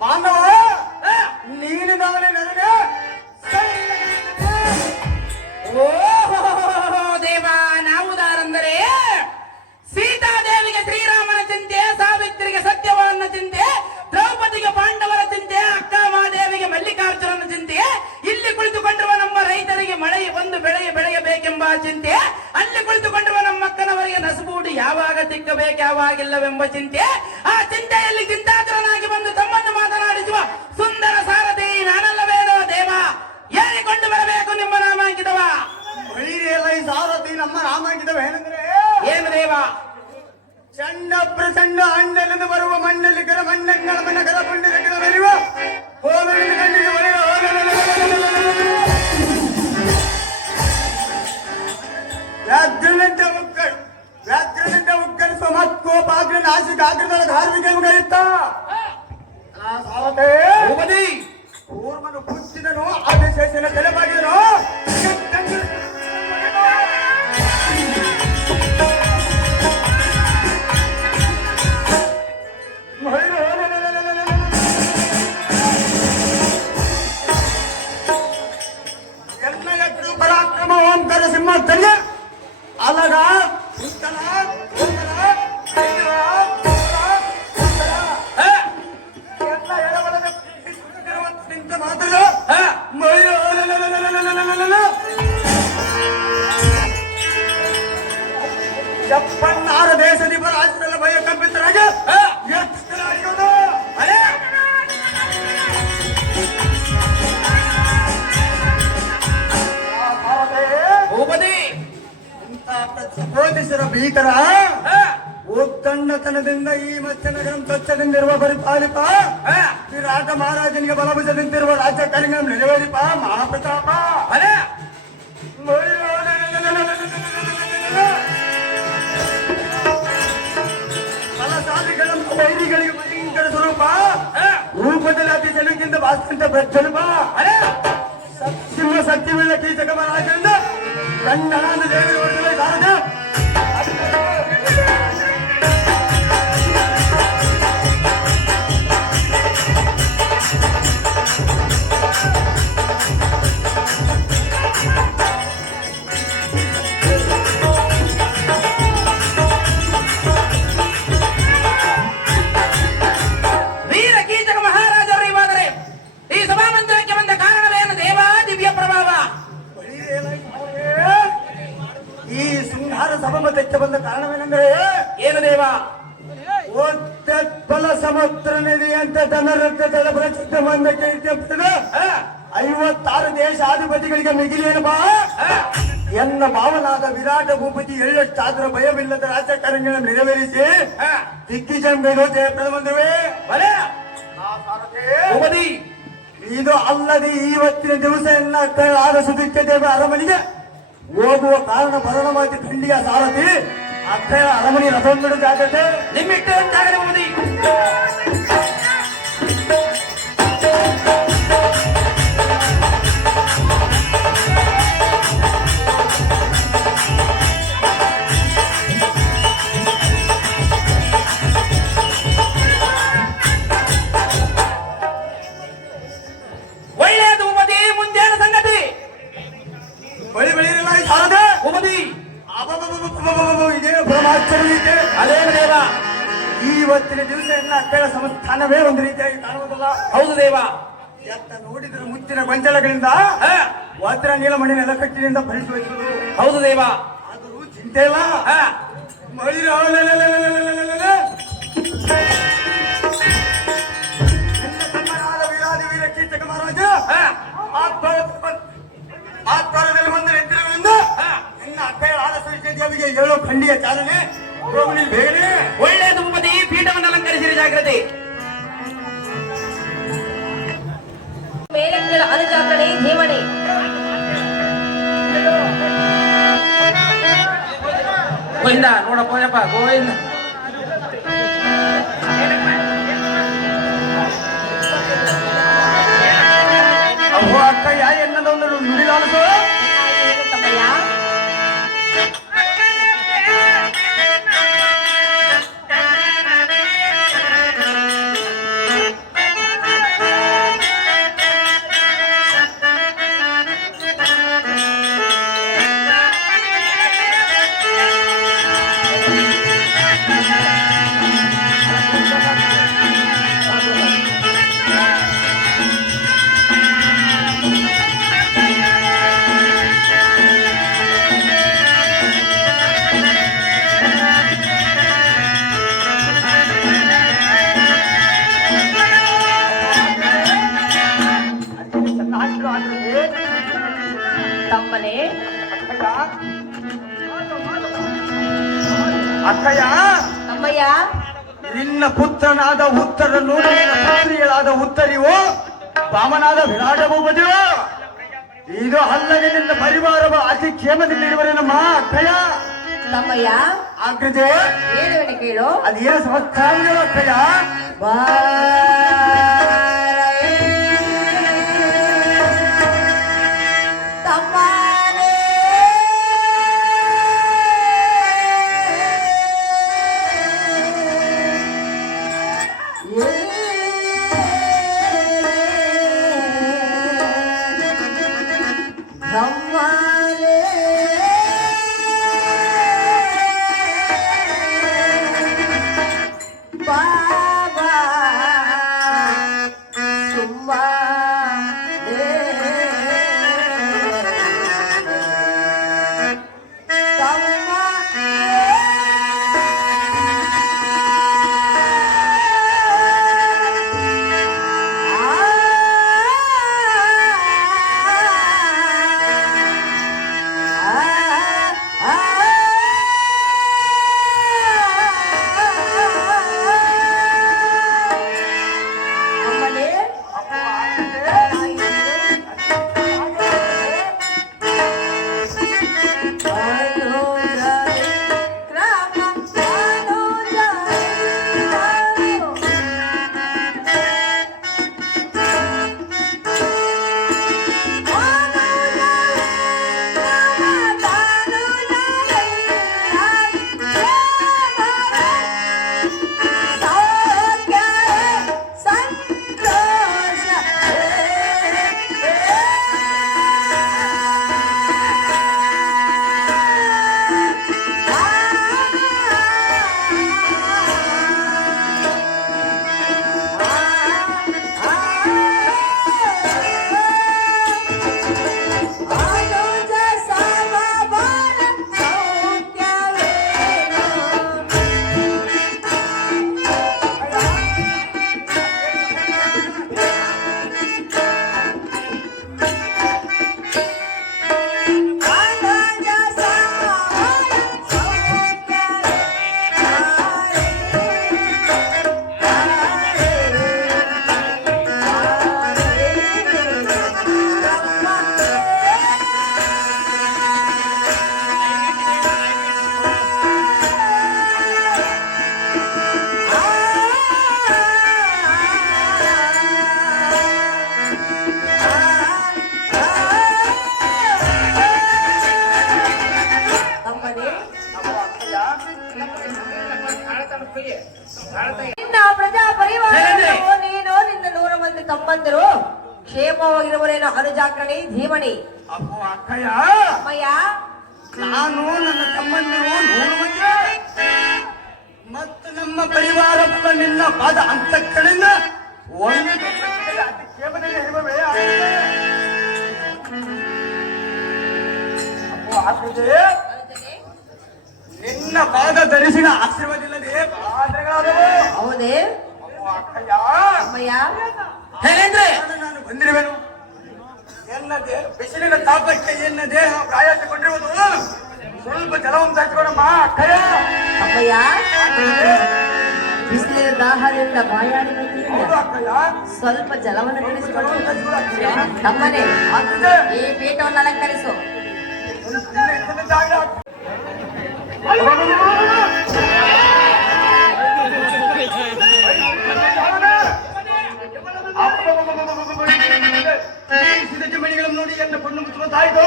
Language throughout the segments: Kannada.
ಪಾಂಡವ ನೀನಿದವನೇ ನನಗೆ ಓ ದೇವ ನಾವುದಾರಂದರೆ ಸೀತಾದೇವಿಗೆ ಶ್ರೀರಾಮನ ಚಿಂತೆ, ಸಾವಿತ್ರಿಗೆ ಸತ್ಯವಾನ್ನ ಚಿಂತೆ, ದ್ರೌಪದಿಗೆ ಪಾಂಡವರ ಚಿಂತೆ, ಅಕ್ಕ ಮಹಾದೇವಿಗೆ ಮಲ್ಲಿಕಾರ್ಜುನನ ಚಿಂತೆ, ಇಲ್ಲಿ ಕುಳಿತುಕೊಂಡಿರುವ ನಮ್ಮ ರೈತರಿಗೆ ಮಳೆ ಒಂದು ಬೆಳೆಯಬೇಕೆಂಬ ಚಿಂತೆ, ಅಲ್ಲಿ ಕುಳಿತುಕೊಂಡಿರುವ ನಮ್ಮ ಅಕ್ಕನವರಿಗೆ ನಸುಬೂಡಿ ಯಾವಾಗ ಸಿಕ್ಕಬೇಕು ಯಾವಾಗಿಲ್ಲವೆಂಬ ಚಿಂತೆ, ಆ ಚಿಂತೆಯಲ್ಲಿ ಚಿಂತಾತುರನಾಗಿ ಬಂದು ತಮ್ಮನ್ನು ಮಾತನಾಡಿಸುವ ಸುಂದರ ಸಾರಥಿ ನಾನಲ್ಲವೇನೋ ದೇವ, ಹೇಳಿಕೊಂಡು ಬರಬೇಕು ನಿಮ್ಮ ನಾಮಾಂಕಿತವ. ಈ ಸಾರಥಿ ನಮ್ಮ ನಾಮಾಂಕಿತವ ಏನಂದ್ರೆ ಏನು ದೇವ? ಚಂಡ ಪ್ರಚಂಡ ಅಂಡಲೆಂದು ಬರುವ ಮಣ್ಣಲ್ಲಿ ಕರ ಮಣ್ಣಂಗಳ ಮನಕರ ಪುಣ್ಯದ ಬರುವ ಹೋಗಲಿನ ಕಣ್ಣಿಗೆ ಬರೆಯುವ ವ್ಯಾಘ್ರನಂತೆ ಉಕ್ಕರಿಸುವ ಮತ್ಕೋಪಾಗ್ರ ನಾಸಿಕ ಆಗ್ರದಳ ಧಾರ್ಮಿಕ ಮುಗಿಯುತ್ತ ಸಾರಥಿ ಕೂರ್ಮನು ಪುಚ್ಚಿದನು ಆದೇಶನ ತಲೆಬಾಗಿದನು ಪರಾಕ್ರಮ ಓಂಕಾರ ಸಿಂಹ ತಲೆ ಅಲಗ ಉತ್ತಲ ನಿಂತ ಮಾತಲ್ಲ ಜಪ್ಪನ್ನಾರ ದೇಶದಿ ರಾಜ್ಯದಲ್ಲಿ ಭಯ ಕಂಪಿತರಾಗ ಜ್ಯೋತಿಷರ ಭೀಕರ ಉತ್ತಣ್ಣತನದಿಂದ ಈ ಮತ್ಸ್ಯನಗರಂ ಸ್ವಚ್ಛದಿಂದಿರುವ ಪರಿಪಾಲಿಪ ವಿರಾಟ ಮಹಾರಾಜನಿಗೆ ಬಲಭುಜದಿಂದಿರುವ ರಾಜ್ಯ ಕಾರ್ಯ ನೆರವೇರಿಪ ಮಹಾಪ್ರತಾಪ ಫಲಸಾಲಿಗಳ ವೈರಿಗಳಿಗೆ ಭಯಂಕರ ಸ್ವರೂಪ ರೂಪದಲ್ಲಿ ಅತಿ ಚೆಲುವಿಗಿಂತ ವಾಸ್ತಂತ ಪ್ರಜ್ವಲಪ ಸಿಂಹ ಶಕ್ತಿವುಳ್ಳ ಕೀಚಕ ಮಹಾರಾಜರಿಂದ ಕಣ್ಣಾದ ದೇವಿ ಹೊರಗಡೆ ಸಾರದ ವೀರ ಕೀಚಕ ಮಹಾರಾಜರು ಇವಾದರೆ ಈ ಸಭಾಮಂದಿರಕ್ಕೆ ಬಂದ ಕಾರಣವೇನು ದೇವ? ದಿವ್ಯ ಪ್ರಭಾವ. ಈ ಸಿಂಹಾರ ಸಭಾಮಂದಿರಕ್ಕೆ ಬಂದ ಕಾರಣವೇನೆಂದರೆ ಏನು ದೇವ? ಓತ್ಯತ್ಫಲ ಸಮುದ್ರ ನದಿ ಅಂತ ಧನರತ್ನ ಜಲ ಪ್ರಸಿದ್ಧ ಮಂದಕ್ಕೆ 56 ದೇಶಾಧಿಪತಿಗಳಿಗೆ ಮಿಗಿಲೇನಪ್ಪ ಎನ್ನ ಭಾವನಾದ ವಿರಾಟ ಭೂಪತಿ ಎಳ್ಳಷ್ಟಾದರೂ ಭಯವಿಲ್ಲದ ರಾಜಕಾರಣಿಗಳನ್ನು ನೆರವೇರಿಸಿ ದಿಗ್ವಿಜಯ ಜಯಪ್ರದ ಬಂದಿರುವೆ. ಇದು ಅಲ್ಲದೆ ಇವತ್ತಿನ ದಿವಸ ಎನ್ನ ಆದ ಸುದಿಕ್ಕೆ ದೇವ ಅರಮನೆಗೆ ಹೋಗುವ ಕಾರಣ ಬರಣವಾದಿ ಖಂಡಿಯ ಸಾರಥಿ ಅಕ್ಷಯ ಅರಮನೆ ರಥೊಂದು ಜಾಗ್ರತೆ ನಿಮ್ಮಿಟ್ಟು ಜಾಗರೇ ಒಳ್ಳೆಯದು ಉಮದಿ. ಮುಂದೇನು ಸಂಗತಿ? ಬೆಳಿರಲ್ಲ ಸಾರದೆ ಉಮದಿ ಇದೇ ಬ್ರಹ್ಮಾಚಾರ್ಯ ಅದೇನು ದೇವ? ಇವತ್ತಿನ ದಿವಸ ಎಲ್ಲ ಅಕ್ಕಳ ಸಂಸ್ಥಾನವೇ ಒಂದು ರೀತಿಯಾಗಿ ಕಾಣುವುದಿಲ್ಲ. ಹೌದು ದೇವ. ಎತ್ತ ನೋಡಿದ್ರೆ ಮುಚ್ಚಿನ ಗೊಂಚಲಗಳಿಂದ ವಜ್ರ ನೀಲಮಣಿ ನೆಲಕಟ್ಟಿನಿಂದ ಪರಿಶೋಧಿಸುವುದು. ಹೌದು ದೇವ. ಆದರೂ ಚಿಂತೆ ಇಲ್ಲ. ವೀರಾದಿ ವೀರ ಕೀಚಕ ಮಹಾರಾಜ ಆತ್ಮರದಲ್ಲಿ ಬಂದ ಎತ್ತಿರಗಳಿಂದ ನಿನ್ನ ಅಕ್ಕಳ ಆದ ದೇವಿಗೆ 7 ಖಂಡಿಯ ಚಾಲನೆ ಬೇಗನೆ. ಒಳ್ಳೆಯದು ಉಪದಿ. ಪೀಠವನ್ನು ಅಲಂಕರಿಸಿರಿ ಜಾಗ್ರತೆ. ಮೇಲಕ್ಕೆಳ ಅನುಚಾಕಣೆ ಜೀವಣೆ ಗೋವಿಂದ ನೋಡಪ್ಪ ಗೋವಿಂದ. ಅಹೋ ಅಕ್ಕಯ್ಯ ಎನ್ನದೊಂದು ನುಡಿಲಾಡಿಸು. ಅಕ್ಕಯ್ಯ, ತಮ್ಮಯ್ಯ, ನಿನ್ನ ಪುತ್ರನಾದ ಉತ್ತರನು ನಿನ್ನ ಪುತ್ರಿಯರಾದ ಉತ್ತರಿಯು ವಾಮನಾದ ವಿರಾಟ ಭೂಪತಿಯು ಇದು ಅಲ್ಲದೆ ನಿನ್ನ ಪರಿವಾರವ ಅತಿ ಕ್ಷೇಮದಲ್ಲಿರುವರೆ ನಮ್ಮ ಅಕ್ಕಯ್ಯ. ತಮ್ಮಯ್ಯ, ಆಗ್ರಜೆ ಏನು ಕೇಳು. ಅದೇನು ಸಮಸ್ಯೆ ಅಕ್ಕಯ್ಯ? ನಿನ್ನ ಪ್ರಜಾ ಪರಿವಾರವು ನೀನು ನಿನ್ನ 100 ಮಂದಿ ತಮ್ಮಂದಿರು ಕ್ಷೇಮವಾಗಿರುವರೇನೋ ಅನುಜಾಗ್ರಣಿ ಧೀಮಣಿ. ಅಪ್ಪು ಅಕ್ಕಯ್ಯ, ಅಮ್ಮಯ್ಯ, ನಾನು ನನ್ನ ತಮ್ಮಂದಿರು 100 ಮಂದಿ ಮತ್ತು ನಮ್ಮ ಪರಿವಾರ ನಿನ್ನ ಪಾದ ಅಂತಃಕಡೆಯಿಂದ ಒಂದು ಅತಿ ಕ್ಷೇಮದಲ್ಲಿ ಇರುವವೇ ಆಗಿದೆ. ಅಪ್ಪು ಅಕ್ಕಯ್ಯ, ನಿನ್ನ ಪಾದ ಧರಿಸಿದ ಆಶೀರ್ವಾದವಿಲ್ಲದೆ ಪಾದಗಳಾದವು. ಹೌದೇ ಅಕ್ಕಯ್ಯ, ಅಮ್ಮಯ್ಯ, ಹೇಗೆಂದ್ರೆ ನಾನು ಬಂದಿರುವೆನು ಎನ್ನದೆ ಬಿಸಿಲಿನ ತಾಪಕ್ಕೆ ಎನ್ನ ದೇಹ ಪ್ರಾಯಸಿಕೊಂಡಿರುವುದು ಸ್ವಲ್ಪ ಜಲವನ್ನು ತರಿಸಿಕೊಡಮ್ಮ ಅಕ್ಕಯ್ಯ. ಅಮ್ಮಯ್ಯ, ಬಿಸಿಲಿನ ದಾಹದಿಂದ ಬಾಯಾಡಿ ಹೌದು ಅಕ್ಕಯ್ಯ, ಸ್ವಲ್ಪ ಜಲವನ್ನು ತಿಳಿಸಿಕೊಂಡು ತರಿಸಿಕೊಡು ಅಕ್ಕಯ್ಯ. ತಮ್ಮನೆ ಆಗ್ತದೆ. ಈ ಪೀಠವನ್ನು ಅಲಂಕರಿಸು. ಇದನ್ನ ಜಾಗ ಮಣಿಗಳನ್ನು ನೋಡಿ ಎನ್ನ ಕೊಂಡು ಮುಚ್ಚುವಂತಾಯ್ತು.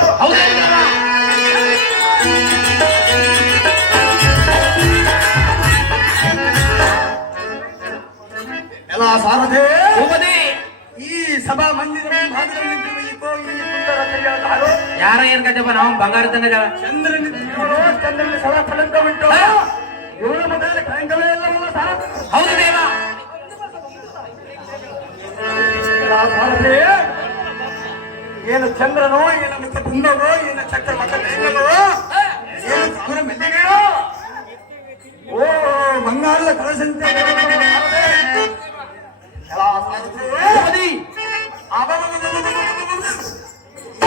ಎಲ್ಲ ಸಾರಥೆ ಈ ಸಭಾ ಮಂದಿರ ಮುಂಭಾಗದಲ್ಲಿ ನಿಂತಿರುವ ಈ ಸುಂದರ ಕೈಗಳ ತಾಳು ಯಾರ ಏನ್ ಕತೆಪ್ಪ ನಾವು ಬಂಗಾರ ತಂಗ ಚಂದ್ರನ ಸಲ ಕಳಂಕ ಉಂಟು. ಇವಳ ಮೊದಲೇ ಕಳಂಕವೇ ಇಲ್ಲವಲ್ಲ ಸಾರಥೆ? ಹೌದು ದೇವ. ಸಾರಥೆ, ಏನು ಚಂದ್ರನೋ, ಏನು ಮಿಕ್ಕ ಕುಂದವೋ, ಏನು ಚಕ್ರ ಮಕ್ಕ ಏನು ಸಾವಿರ ಮೆಲ್ಲಿಗೆಯೋ, ಓ ಬಂಗಾರದ ಕಳಸಂತೆ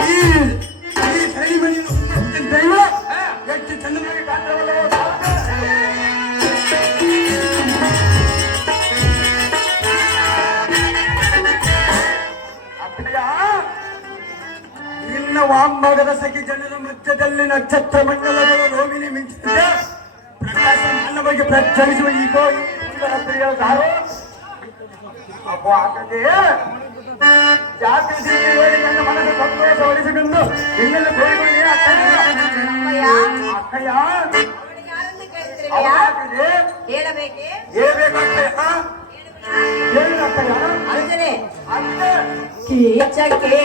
ಈ ಕಡಿಮಣಿ ದೈವ ಎಷ್ಟು ಚಂದ್ರನಿಗೆ ಕಾಣ್ತಾವಲ್ಲ. ವಾಮಭಾಗದ ಸಖಿ ಜನರ ಮಧ್ಯದಲ್ಲಿ ನಕ್ಷತ್ರ ಮಂಡಲಗಳ ರೋಗಿಣಿ ಮಿಂಚಿದ ಪ್ರಕಾಶ ಮಾನವರಿಗೆ ಪ್ರಜ್ವಲಿಸುವ ಈಗೋ ಈ ಸುಂದರ ಪ್ರಿಯ ದಾರು ಅಪ್ಪ ಆಗದೆ ಜಾತಿ ನನ್ನ ಮನಸ್ಸು ಸಂತೋಷ ಒಲಿಸಿಕೊಂಡು ಇನ್ನೆಲ್ಲ ಬೇಡಿಕೊಳ್ಳಿ ಅಮ್ಮಯ್ಯ, ಅಕ್ಕಯ್ಯ ಅವಳಿಗೆ ಯಾರಂತ ಕೇಳ್ತಿರುವೆಯಾ? ಅವರಾಗಿದೆ ಹೇಳಬೇಕೆ? ಹೇಳ್ಬೇಕಕ್ಕಯ್ಯ ಹೇಳಕ್ಕಯ್ಯ ಅರ್ಜುನೆ ಅತ್ತೆ ಕೀಚಕೆ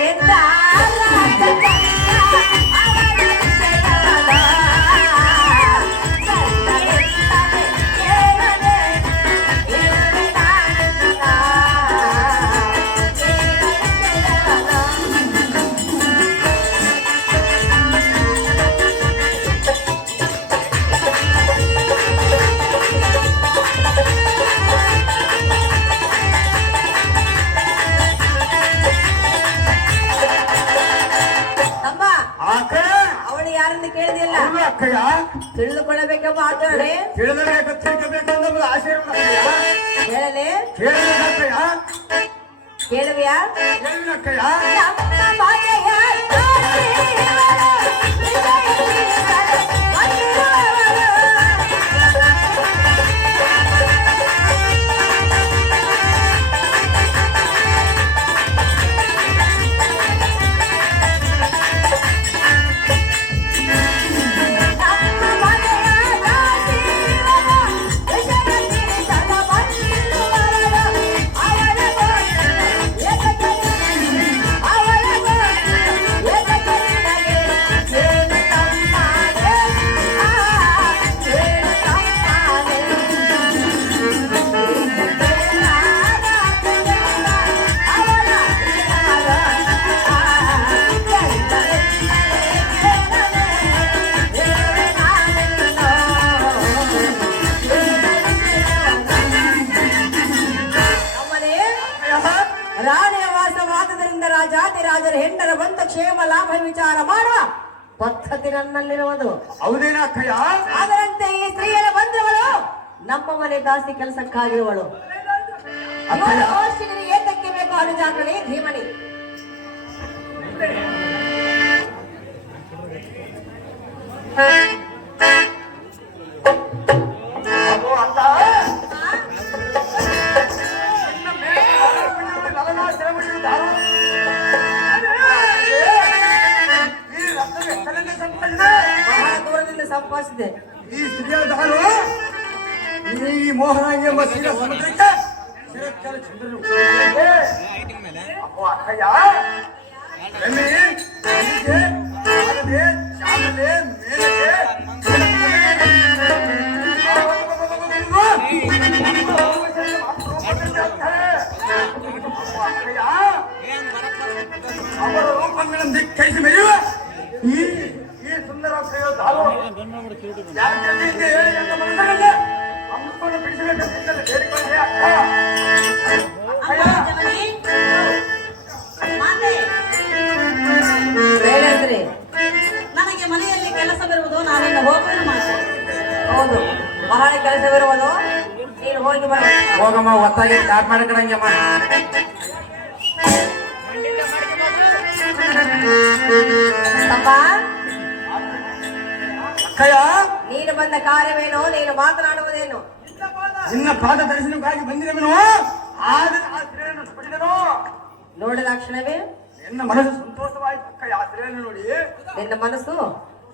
ತಮ್ಮ, ಅಕ್ಕ ಅವಳು ಯಾರನ್ನು ಕೇಳಿದೆಯಲ್ಲ, ಅವಳು ಅಕ್ಕಯ್ಯ ತಿಳಿದುಕೊಳ್ಳಬೇಕೆಂಬ ಆಚರಣೆ ತಿಳಿದಬೇಕು ತಿಳ್ಕಬೇಕಂದ್ರೆ ಆಶೀರ್ವಾದ ಅಕ್ಕಯ್ಯ ಹೇಳಲೆ ಕೇಳಬೇಕಕ್ಕಯ್ಯ ಕೇಳುವೆಯಾ? ಕೇಳಬೇಕಕ್ಕಯ್ಯ ನಮ್ಮ ಮಾತೆಯ ರಾಣಿಯ ವಾಸವಾದದಿಂದ ರಾಜಾದಿರಾಜರ ಹೆಂಡರ ಬಂದ ಕ್ಷೇಮ ಲಾಭ ವಿಚಾರ ಮಾಡುವ ಪದ್ಧತಿ ನನ್ನಲ್ಲಿರುವುದು. ಹೌದೇನ ಅಕ್ಕಯ್ಯ ಅದರಂತೆ ಈ ಸ್ತ್ರೀಯರ ಬಂಧುಗಳು ನಮ್ಮ ಮನೆ ದಾಸಿ ಕೆಲಸಕ್ಕಾಗಿರುವಳು. ಅಕ್ಕಯ್ಯ ಗೋಷ್ಠಿಗೆ ಏತಕ್ಕೆ ಬೇಕು ಅನುಜಾಗ್ರಣೆ ಧೀಮಣಿ. ಅದು ಅಂತ ಈ ರಕ್ತದ ಎಷ್ಟರಿಂದ ಸಂಪಾದಿಸಿದೆ ಬಹಳ ದೂರದಿಂದ ಸಂಪಾದಿಸಿದೆ. ಈ ಸ್ತ್ರೀಯ ದಾರು ಈ ಮೋಹನ ಎಂಬ ಸೀರ ಸಮುದ್ರಕ್ಕೆ ಶಿರಕ್ಕಲ ಚಂದ್ರನು ಅಪ್ಪ ಅಕ್ಕಯ್ಯ ರಮಿ ಹೀಗೆ ಆಗದೆ ಶಾಮಲೆ ಮೇಲಕ್ಕೆ ಅಕ್ಕಯ್ಯ ಅವರ ರೂಪಗಳನ್ನು ಧಿಕ್ಕರಿಸಿ ಮೆರೆಯುವ ಈ ಸುಂದರ ದಾರು ಯಾಕೆ ಹೇಳಿ ಅಂತ ಮನಸ್ಸಿನಲ್ಲಿ ಅಮ್ಮನ್ನು ಬಿಡಿಸಬೇಕಂತ ಬೇಡಿಕೊಳ್ಳಿ ಅಕ್ಕ ಹೇಳಂದ್ರೆ ನನಗೆ ಮನೆಯಲ್ಲಿ ಕೆಲಸವಿರುವುದು ನಾನಿನ್ನು ಹೋಗುವುದು ಮಾತ್ರ. ಹೌದು, ಬಹಳ ಕೆಲಸವಿರುವುದು, ನೀನು ಹೋಗಿ ಬರ. ಹೋಗಮ್ಮ, ಒತ್ತಾಗಿ ಸ್ಟಾರ್ಟ್ ಮಾಡ್ಕೊಳಂಗಮ್ಮ. ತಮ್ಮ, ಅಕ್ಕಯ್ಯ ನೀನು ಬಂದ ಕಾರ್ಯವೇನು, ನೀನು ಮಾತನಾಡುವುದೇನು? ನಿನ್ನ ಪಾದ ದರ್ಶನಕ್ಕಾಗಿ ಬಂದಿರುವೆನು. ಆದರೆ ಆ ಸ್ತ್ರೀಯನ್ನು ಸ್ಫುಟಿದನು. ನೋಡಿದ ಕ್ಷಣವೇ ನಿನ್ನ ಮನಸ್ಸು ಸಂತೋಷವಾಯ್ತು ಅಕ್ಕಯ್ಯ. ಆ ಸ್ತ್ರೀಯನ್ನು ನೋಡಿ ನಿನ್ನ ಮನಸ್ಸು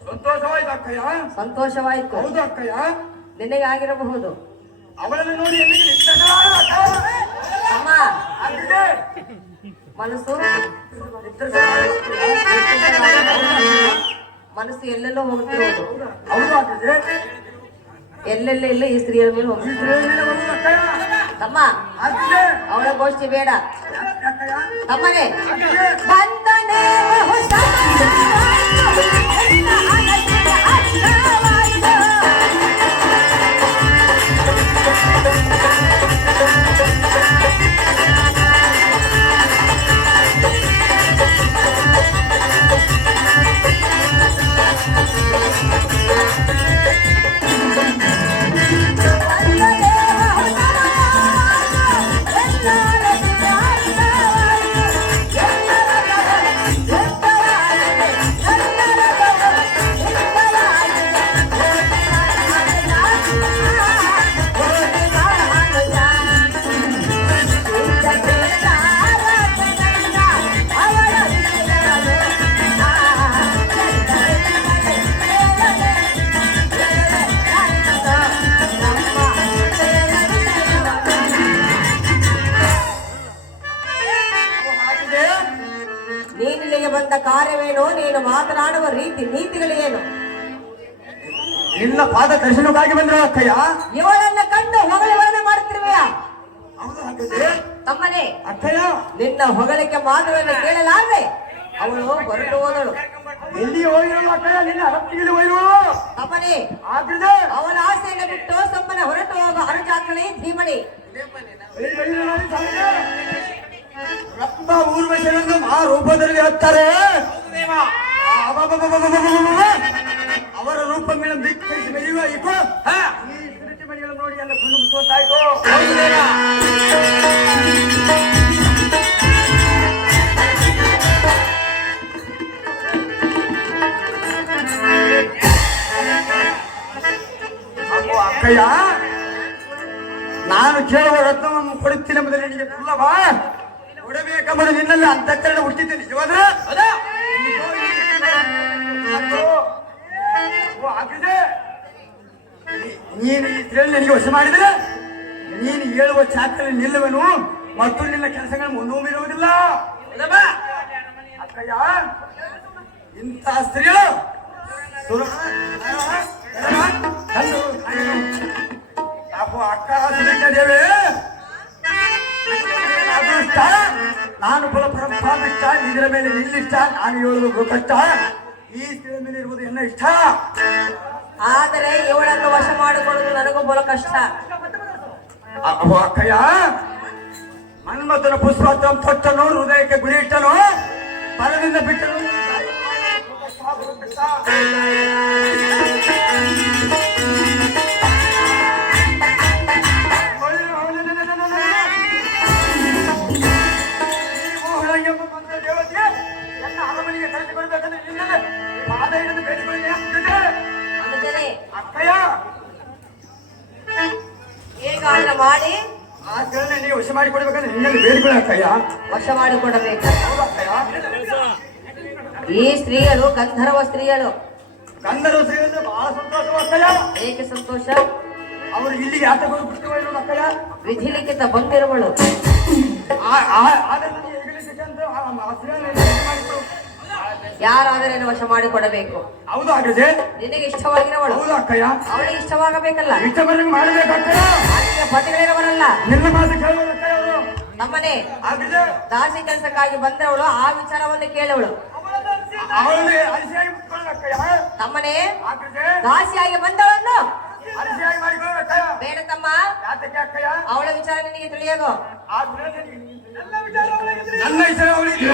ಸಂತೋಷವಾಯ್ತು ಅಕ್ಕಯ್ಯ. ಸಂತೋಷವಾಯಿತು. ಹೌದು ಅಕ್ಕಯ್ಯ. ನಿನಗೆ ಆಗಿರಬಹುದು. ಅವಳನ್ನು ನೋಡಿ ಎಲ್ಲಿಗೆ ನಿಶ್ಚಯವಾದ ಅಮ್ಮ, ಆಗಿದೆ. ಮನಸ್ಸು ಮನಸ್ಸು ಎಲ್ಲೆಲ್ಲೋ ಹೋಗುತ್ತಿರುವುದು. ಹೌದು ಆಗಿದೆ. ಎಲ್ಲೆಲ್ಲ ಇಲ್ಲ ಈ ಸ್ತ್ರೀಯರ ಮೇಲೆ ಈ ಹೋಗುತ್ತಿದೆ. ಸ್ತ್ರೀಯನ್ನು ಬರುವುದು ಅಕ್ಕಯ್ಯ. ತಮ್ಮ, ಆಗಿದೆ. ಅವಳ ಗೋಷ್ಠಿ ಬೇಡ. ಅಕ್ಕಯ್ಯ ತಮ್ಮನೇ ಆಗಿದೆ. ಬಂದನೆ ಬಹು ಸಂತೋಷವಾಯಿತು, ನಿನ್ನ ಅನಂತ ಅರ್ಥವಾಯಿತು. ನೀನಿಲ್ಲಿಗೆ ಬಂದ ಕಾರ್ಯವೇನು? ನೀನು ಮಾತನಾಡುವ ರೀತಿ ನೀತಿಗಳೇನು? ನಿನ್ನ ಪಾದ ದರ್ಶನಕ್ಕಾಗಿ ಬಂದ್ರು ಅಕ್ಕಯ್ಯ. ಇವಳನ್ನ ಕಂಡು ಹೊಗಳಿ ವರ್ಣನೆ ಮಾಡುತ್ತಿರುವೆಯಾ? ಹೌದು ಅಕ್ಕಯ್ಯ. ತಮ್ಮನೇ, ಅಕ್ಕಯ್ಯ ನಿನ್ನ ಹೊಗಳಿಕೆ ಮಾತುಗಳನ್ನು ಕೇಳಲಾರದೆ ಅವಳು ಹೊರಟು ಹೋದಳು. ಎಲ್ಲಿ ಹೋಗಿರೋ ಅಕ್ಕಯ್ಯ? ನಿನ್ನ ಹತ್ತಿಗೆ ಹೋಗಿರು. ತಮ್ಮನೇ, ಆದ್ರೆ ಅವನ ಆಸೆಯನ್ನು ಬಿಟ್ಟು ತಮ್ಮನೆ ಹೊರಟು ಹೋಗುವ ಅನುಜಾಕ್ಷಣೆ ಧೀಮಣಿ. ರಕ್ತ ಊರ್ವಶರನ್ನು ಆ ರೂಪದಲ್ಲಿ ಹತ್ತಾರೆ. ಅವರ ರೂಪ ಮೇಲೆ ಧಿಕ್ಕರಿಸಿ ಬೆಳೆಯುವ ಈಗ ಈ ಸುರುಚಿ ಮಣಿಗಳನ್ನು ನೋಡಿ ಎಲ್ಲ ಕಣ್ಣು ಮುಚ್ಚುವಂತಾಯ್ತು. ಅಕ್ಕಯ್ಯ, ನಾನು ಕೇಳುವ ರತ್ನವನ್ನು ಕೊಡುತ್ತೇನೆ ಎಂಬುದರಲ್ಲಿ ನಿನಗೆ ಸುಲ್ಲಭ. ಕೊಡಬೇಕೆಂಬುದು ನಿನ್ನಲ್ಲಿ ಅಂತಃಕರಣ ಹುಟ್ಟಿದ್ದೆ. ನಿಜವಾದ್ರೆ ನೀನು ಈ ಸ್ತ್ರೀಯಲ್ಲಿ ನನಗೆ ವಶ ಮಾಡಿದರೆ ನೀನು ಹೇಳುವ ಚಾಕಲ್ಲಿ ನಿಲ್ಲುವನು ಮತ್ತು ನಿನ್ನ ಕೆಲಸಗಳನ್ನು ಮುಂದೂಮಿರುವುದಿಲ್ಲ. ಅಕ್ಕಯ್ಯ, ಇಂಥ ಸ್ತ್ರೀಗಳು ಅಕ್ಕ ದೇವಿ ಅದೃಷ್ಟ. ನಾನು ಫಲಪರಮಿಷ್ಟ, ಇದರ ಮೇಲೆ ನಿಲ್ಲಿಷ್ಟ. ನಾನು ಹೇಳುವುದು ಕಷ್ಟ. ಈ ಸ್ತ್ರೀಯ ಮೇಲೆ ಇರುವುದು ಎನ್ನ ಇಷ್ಟ. ಆದರೆ ಇವಳನ್ನು ವಶ ಮಾಡಿಕೊಳ್ಳುವುದು ನನಗೂ ಬಹಳ ಕಷ್ಟ. ಅಕ್ಕಯ್ಯ, ಮನ್ಮಥನ ಪುಷ್ಪ ತೊಟ್ಟನು, ಹೃದಯಕ್ಕೆ ಗುರಿ ಇಟ್ಟನು, ಪರದಿಂದ ಬಿಟ್ಟನು. ದೇವತೆಗೆ ಅರಮನೆಗೆ ಕರೆದುಕೊಳ್ಬೇಕಂದ್ರೆ ನಿನ್ನೆ ಪಾದ ಹಿಡಿದು ಬೇಡಿಕೊಳ್ಳಿ. ಅಕ್ಕಯ್ಯ, ಹೇಗಾದ್ರೆ ಮಾಡಿ ಆ ಸ್ತ್ರೀಯನ್ನು ನೀವು ವಶ ಮಾಡಿಕೊಡ್ಬೇಕಂದ್ರೆ ನಿನ್ನಲ್ಲಿ ಬೇಡಿಕೊಳ್ಳಿ ಅಕ್ಕಯ್ಯ. ವಶ ಮಾಡಿಕೊಡಬೇಕು. ಹೌದು ಅಕ್ಕಯ್ಯ. ಈ ಸ್ತ್ರೀಯರು ಗಂಧರ್ವ ಸ್ತ್ರೀಯರು. ಗಂಧರ್ವ ಸ್ತ್ರೀಯರು ಬಹಳ ಸಂತೋಷ ಅಕ್ಕಯ್ಯ. ಏಕೆ ಸಂತೋಷ? ಅವರು ಇಲ್ಲಿಗೆ ಆಟ ಬಿಟ್ಟು ಇರೋದು ಅಕ್ಕಯ್ಯ. ವಿಧಿಲಿಖಿತ ಬಂದಿರುವಳು. ಯಾರಾದರೇನು ವಶ ಮಾಡಿಕೊಡಬೇಕು. ಹೌದು ಹಾಗಾದ್ರೆ ನಿನಗೆ ಇಷ್ಟವಾಗಿರುವಳು. ಹೌದು ಅಕ್ಕಯ್ಯ. ಅವಳಿಗೆ ಇಷ್ಟವಾಗಬೇಕಲ್ಲ. ಇಷ್ಟ ಬಂದಂಗೆ ಮಾಡಬೇಕಕ್ಕಯ್ಯ. ಆಕೆಯ ಪತಿಗಳಿರವರಲ್ಲ. ನಿನ್ನ ಮಾತು ಕೇಳುವುದು ಅಕ್ಕಯ್ಯ. ಅವರು ನಮ್ಮನೆ ಹಾಗಾದ್ರೆ ದಾಸಿ ಕೆಲಸಕ್ಕಾಗಿ ಬಂದವಳು. ಆ ವಿಚಾರವನ್ನು ಕೇಳುವಳು. ಅವಳನ್ನು ಅರಿಸಿಯಾಗಿ ಮುಟ್ಕೊಳ್ಳೋದು ಅಕ್ಕಯ್ಯ. ತಮ್ಮನೆ ಹಾಗಾದ್ರೆ ದಾಸಿಯಾಗಿ ಬಂದವಳನ್ನು ಅರಿಸಿಯಾಗಿ ಮಾಡಿಕೊಳ್ಳೋದು ಅಕ್ಕಯ್ಯ. ಬೇಡ ತಮ್ಮ, ಯಾತಕ್ಕೆ ಅಕ್ಕಯ್ಯ? ಅವಳ ವಿಚಾರ ನಿನಗೆ ತಿಳಿಯೋದು. ನನ್ನ ಹೆಸರು ಅವಳಿಗೆ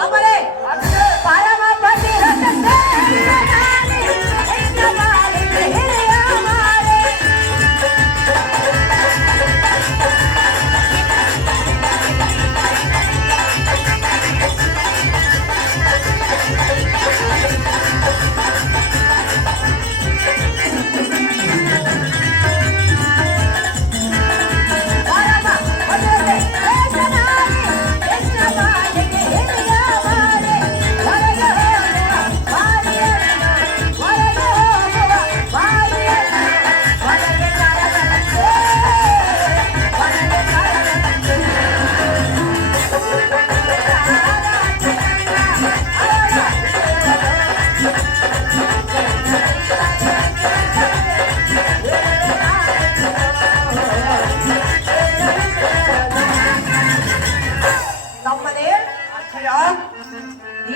ನಮ್ಮನೆ ಪರಮ ಪತಿ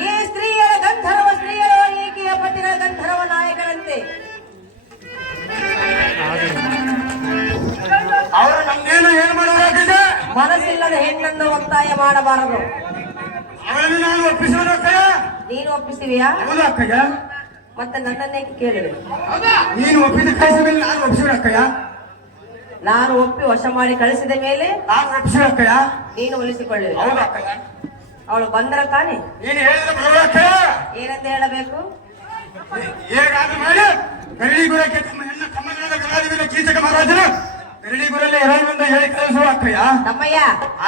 ಈ ಸ್ತ್ರೀಯರ ಗಂಧರ್ವ ಸ್ತ್ರೀಯರು. ಈಕೆಯ ಪತಿಗಳ ಗಂಧರ್ವ ನಾಯಕರಂತೆ. ಅವರು ನನ್ನೇನು ಏನು ಮಾಡಲಾಗಿದೆ? ಮನಸ್ಸಿಲ್ಲದ ಹೆಣ್ಣನ್ನು ಒತ್ತಾಯ ಮಾಡಬಾರದು. ಅವಳನ್ನು ನಾನು ಒಪ್ಪಿಸುವುದು ಅಕ್ಕಯ್ಯ. ನೀನು ಒಪ್ಪಿಸುವಿಯಾ? ಹೌದು ಅಕ್ಕಯ್ಯ. ಮತ್ತೆ ನನ್ನನ್ನೇ ಕೇಳಿದೆ. ನೀನು ಒಪ್ಪಿದ ಕಳಿಸಿದ ಮೇಲೆ ನಾನು ಒಪ್ಪಿಸುವುದು ಅಕ್ಕಯ್ಯ. ನಾನು ಒಪ್ಪಿ ವಶ ಮಾಡಿ ಕಳಿಸಿದ ಮೇಲೆ ನಾನು ಒಪ್ಪಿಸುವುದು ಅಕ್ಕಯ್ಯ. ನೀನು ಒಲಿಸಿಕೊಳ್ಳುವೆ. ಹೌದು ಅಕ್ಕಯ್ಯ. ಅವಳು ಬಂದ್ರ ತಾನೆ? ನೀನು ಹೇಳಿದ ಬರುವ ಅಕ್ಕಯ್ಯ. ಏನಂತ ಹೇಳಬೇಕು? ಹೇಗಾದ್ರೂ ಮಾಡಿ ಗರಡಿಗುರಕ್ಕೆ ತಮ್ಮ ಹೆಣ್ಣ ತಮ್ಮನಾದ ಗಣಾಧಿಪತಿ ಕೀಚಕ ಮಹಾರಾಜರು ಗರಡಿಗುರಲ್ಲಿ ಎರಡರಿಂದ ಹೇಳಿ ಕಳಿಸುವ ಅಕ್ಕಯ್ಯ. ತಮ್ಮಯ್ಯ,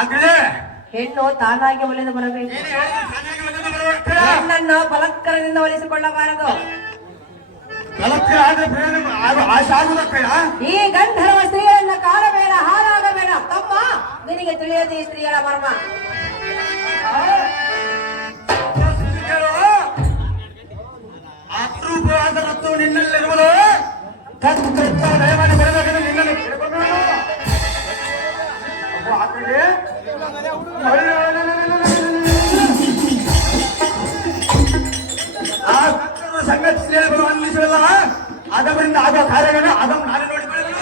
ಆಗ್ಲೇ ಹೆಣ್ಣು ತಾನಾಗಿ ಒಲಿದು ಬರಬೇಕು. ನೀನು ಹೇಳಿದ ಚೆನ್ನಾಗಿ ಬಂದದ್ದು ಬರುವ ಅಕ್ಕಯ್ಯ. ಹೆಣ್ಣನ್ನು ಬಲತ್ಕಾರದಿಂದ ಒಲಿಸಿಕೊಳ್ಳಬಾರದು. ಬಲತ್ಕಾರ ಆದ್ರೆ ಪ್ರಯೋಜನ ಆಶೆ ಆಗುವುದಕ್ಕಯ್ಯ. ಈ ಗಂಧರ್ವ ಸ್ತ್ರೀಯರನ್ನ ಕಾಣಬೇಡ, ಹಾಳಾಗಬೇಡ. ತಮ್ಮ, ನಿನಗೆ ತಿಳಿಯದು ಈ ಸ್ತ್ರೀಯರ ಮರ್ಮ. ಸಂಗತಿ ಹೇಳಲು ಅನ್ನಿಸಲ್ಲ ಅದರಿಂದ ಆಗುವ ಕಾರ್ಯಗಳನ್ನು ಅದನ್ನು ನಾನೇ ನೋಡಿಕೊಳ್ಳಲು